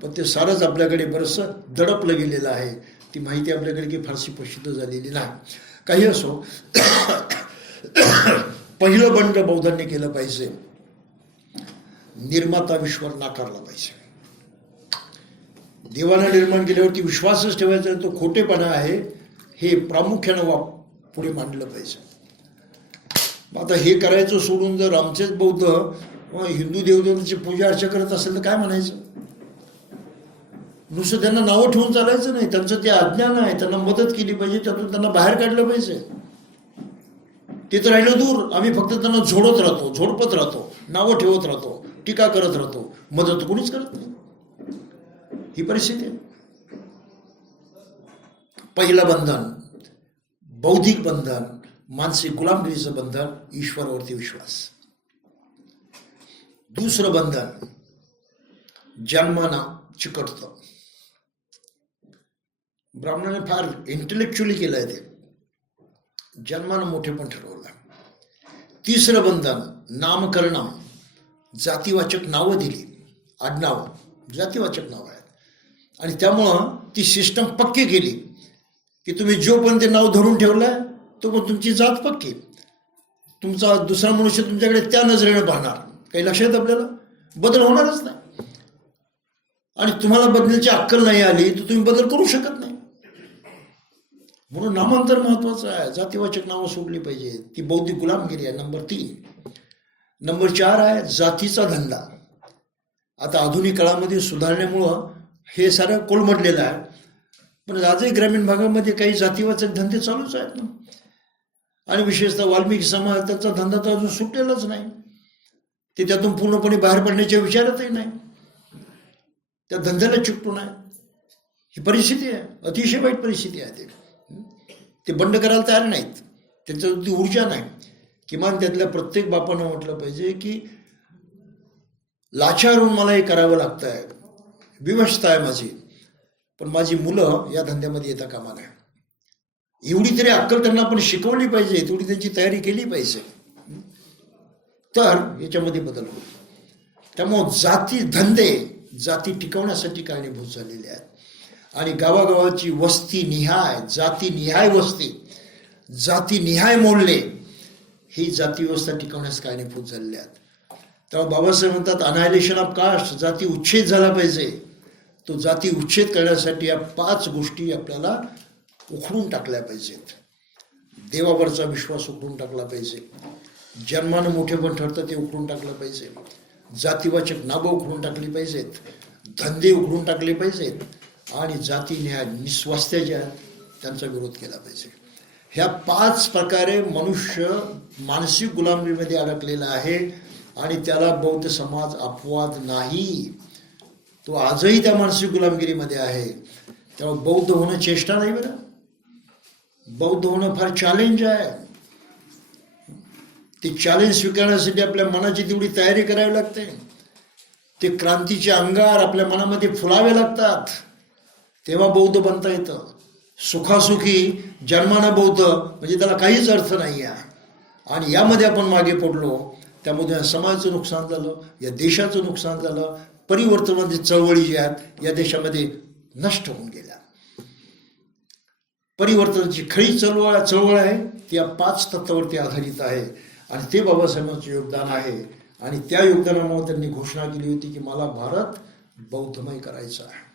पण ते सारंच आपल्याकडे बरंचसं दडपलं गेलेलं आहे. ती माहिती आपल्याकडे काही फारशी प्रसिद्ध झालेली नाही. काही असो, पहिलं बंड बौद्धांनी केलं पाहिजे, निर्माता विश्वावर नाकारला पाहिजे. देवाला निर्माण केल्यावरती विश्वासच ठेवायचा, तो खोटेपणा आहे हे प्रामुख्यानं पुढे मांडलं पाहिजे. आता हे करायचं सोडून जर आमचेच बौद्ध हिंदू देवदेवतांची पूजा अर्चा करत असेल तर काय म्हणायचं? नुसतं त्यांना नावं ठेवून चालायचं नाही. त्यांचं ते अज्ञान आहे, त्यांना मदत केली पाहिजे, त्यातून त्यांना बाहेर काढलं पाहिजे. ते तर राहिलं दूर, आम्ही फक्त त्यांना झोडत राहतो, झोडपत राहतो, नावं ठेवत राहतो, टीका करत राहतो, मदत कोणीच करत नाही. ही परिस्थिती आहे. पहिलं बंधन बौद्धिक बंधन, मानसिक गुलामगिरीचं बंधन, ईश्वरावरती विश्वास. दुसरं बंधन जन्मानं चिकटतं. ब्राह्मणाने फार इंटेलेक्च्युअली केलंय ते, जन्मानं मोठेपण ठरवलं. तिसरं बंधन नामकरणम, जातीवाचक नावं दिली, आडनाव जातीवाचक नावं आहेत आणि त्यामुळं ती सिस्टम पक्की केली की तुम्ही जोपर्यंत ते नाव धरून ठेवलंय तो पण तुमची जात पक्की. तुमचा दुसरा मनुष्य तुमच्याकडे त्या नजरेनं पाहणार. काही लक्षात आपल्याला बदल होणारच नाही. आणि तुम्हाला बदलण्याची अक्कल नाही आली तर तुम्ही बदल करू शकत नाही. म्हणून नामांतर महत्वाचं आहे. जातीवाचक नावं सोडली पाहिजे. ती बौद्धिक गुलामगिरी आहे. नंबर 3. नंबर 4 आहे जातीचा धंदा. आता आधुनिक काळामध्ये सुधारण्यामुळं हे सारं कोलमडलेलं आहे. पण आजही ग्रामीण भागामध्ये काही जातीवाचक धंदे चालूच आहेत ना. आणि विशेषतः वाल्मिकी समाज त्याचा धंदा तर अजून सुटलेलाच नाही. ते त्यातून पूर्णपणे बाहेर पडण्याच्या विचारातही नाही. त्या धंद्याला चिकटून आहे. ही परिस्थिती आहे. अतिशय वाईट परिस्थिती आहे. ते बंद करायला तयार नाहीत. त्यांच्यावरती ऊर्जा नाही. किमान त्यातल्या प्रत्येक बापानं म्हटलं पाहिजे की लाचार होऊन मला हे करावं लागतं आहे, विवशता आहे माझी, पण माझी मुलं या धंद्यामध्ये येता कामा नये. एवढी तरी अक्कल त्यांना आपण शिकवली पाहिजे, तेवढी त्यांची तयारी केली पाहिजे, तर याच्यामध्ये बदल होईल. त्यामुळं जाती टिकवण्यासाठी कारणीभूत झालेले आहेत. आणि गावागावाची वस्तीनिहाय, जातीनिहाय वस्ती, जातीनिहाय मोडले, ही जाती व्यवस्था टिकवण्यास कारणीभूत झालेले आहेत. तेव्हा बाबासाहेब म्हणतात अनायलेशन ऑफ कास्ट, जाती उच्छेद झाला पाहिजे. तो जाती उच्छेद करण्यासाठी या 5 गोष्टी आपल्याला उखडून टाकल्या पाहिजेत. देवावरचा विश्वास उखडून टाकला पाहिजे. जन्मानं मोठेपण ठरतं ते उखडून टाकलं पाहिजे. जातीवाचक नावं उखडून टाकली पाहिजेत. धंदे उखडून टाकले पाहिजेत. आणि जातीनिहाय निस्वास्थ्य जे आहेत त्यांचा विरोध केला पाहिजे. ह्या 5 प्रकारे मनुष्य मानसिक गुलामीमध्ये अडकलेला आहे आणि त्याला बौद्ध समाज अपवाद नाही. तो आजही त्या मानसिक गुलामगिरीमध्ये आहे. तेव्हा बौद्ध होणं चेष्टा नाही बरं. बौद्ध होणं फार चॅलेंज आहे. ते चॅलेंज स्वीकारण्यासाठी आपल्या मनाची तेवढी तयारी करावी लागते. ते क्रांतीचे अंगार आपल्या मनामध्ये फुलावे लागतात, तेव्हा बौद्ध बनता येतं. सुखासुखी जन्मानं बौद्ध म्हणजे त्याला काहीच अर्थ नाही आहे. आणि यामध्ये आपण मागे पडलो, त्यामध्ये या समाजाचं नुकसान झालं, या देशाचं नुकसान झालं. परिवर्तनाची चळवळी जी आहेत या देशामध्ये नष्ट होऊन गेल्या. परिवर्तनाची खरी चळवळ आहे ती या 5 तत्वावरती आधारित आहे. आणि ते बाबासाहेबांचं योगदान आहे. आणि त्या योगदानामुळे त्यांनी घोषणा केली होती की मला भारत बौद्धमय करायचा आहे.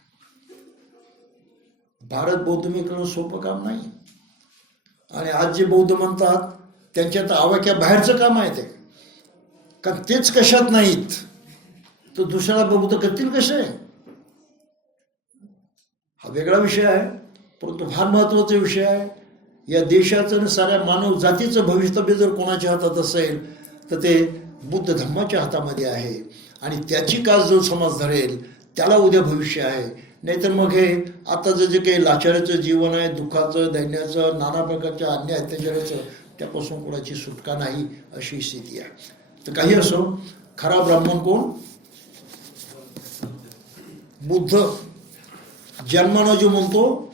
भारत बौद्धमय करणं सोपं काम नाही. आणि आज जे बौद्ध म्हणतात त्यांच्यात आवाक्या बाहेरचं काम आहे ते. कारण तेच कशात नाहीत तर दुसऱ्याला बौद्ध करतील कसे, हा वेगळा विषय आहे. परंतु फार महत्त्वाचा विषय आहे. या देशाचं आणि साऱ्या मानव जातीचं भवितव्य जर कोणाच्या हातात असेल तर ते बुद्ध धर्माच्या हातामध्ये आहे. आणि त्याची कास जो समाज धरेल त्याला उद्या भविष्य आहे. नाहीतर मग हे आताचं जे काही लाचाराचं जीवन आहे, दुःखाचं, दैन्याचं, नाना प्रकारच्या अन्याय अत्याचाराचं, त्यापासून कोणाची सुटका नाही अशी स्थिती आहे. तर काही असो, खरा ब्राह्मण कोण? बुद्ध. जन्मानं जो म्हणतो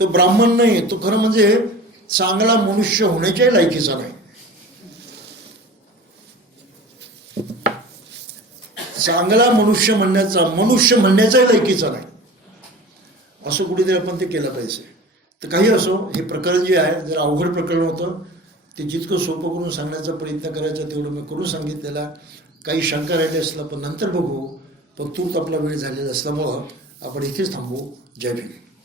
तो ब्राह्मण नाही, तो खरं म्हणजे चांगला मनुष्य होण्याच्याही लायकीचा नाही. चांगला मनुष्य म्हणण्याचाही लायकीचा नाही. असं कुठेतरी आपण ते केलं पाहिजे. तर काही असो, हे प्रकरण जे आहे जर अवघड प्रकरण होतं, ते जितकं सोपं करून सांगण्याचा प्रयत्न करायचा तेवढं मी करून सांगितलेला. काही शंका राहिली असलं पण नंतर बघू. पण तूर्त आपला वेळ झालेला असल्यामुळं आपण इथेच थांबू. जय भीम.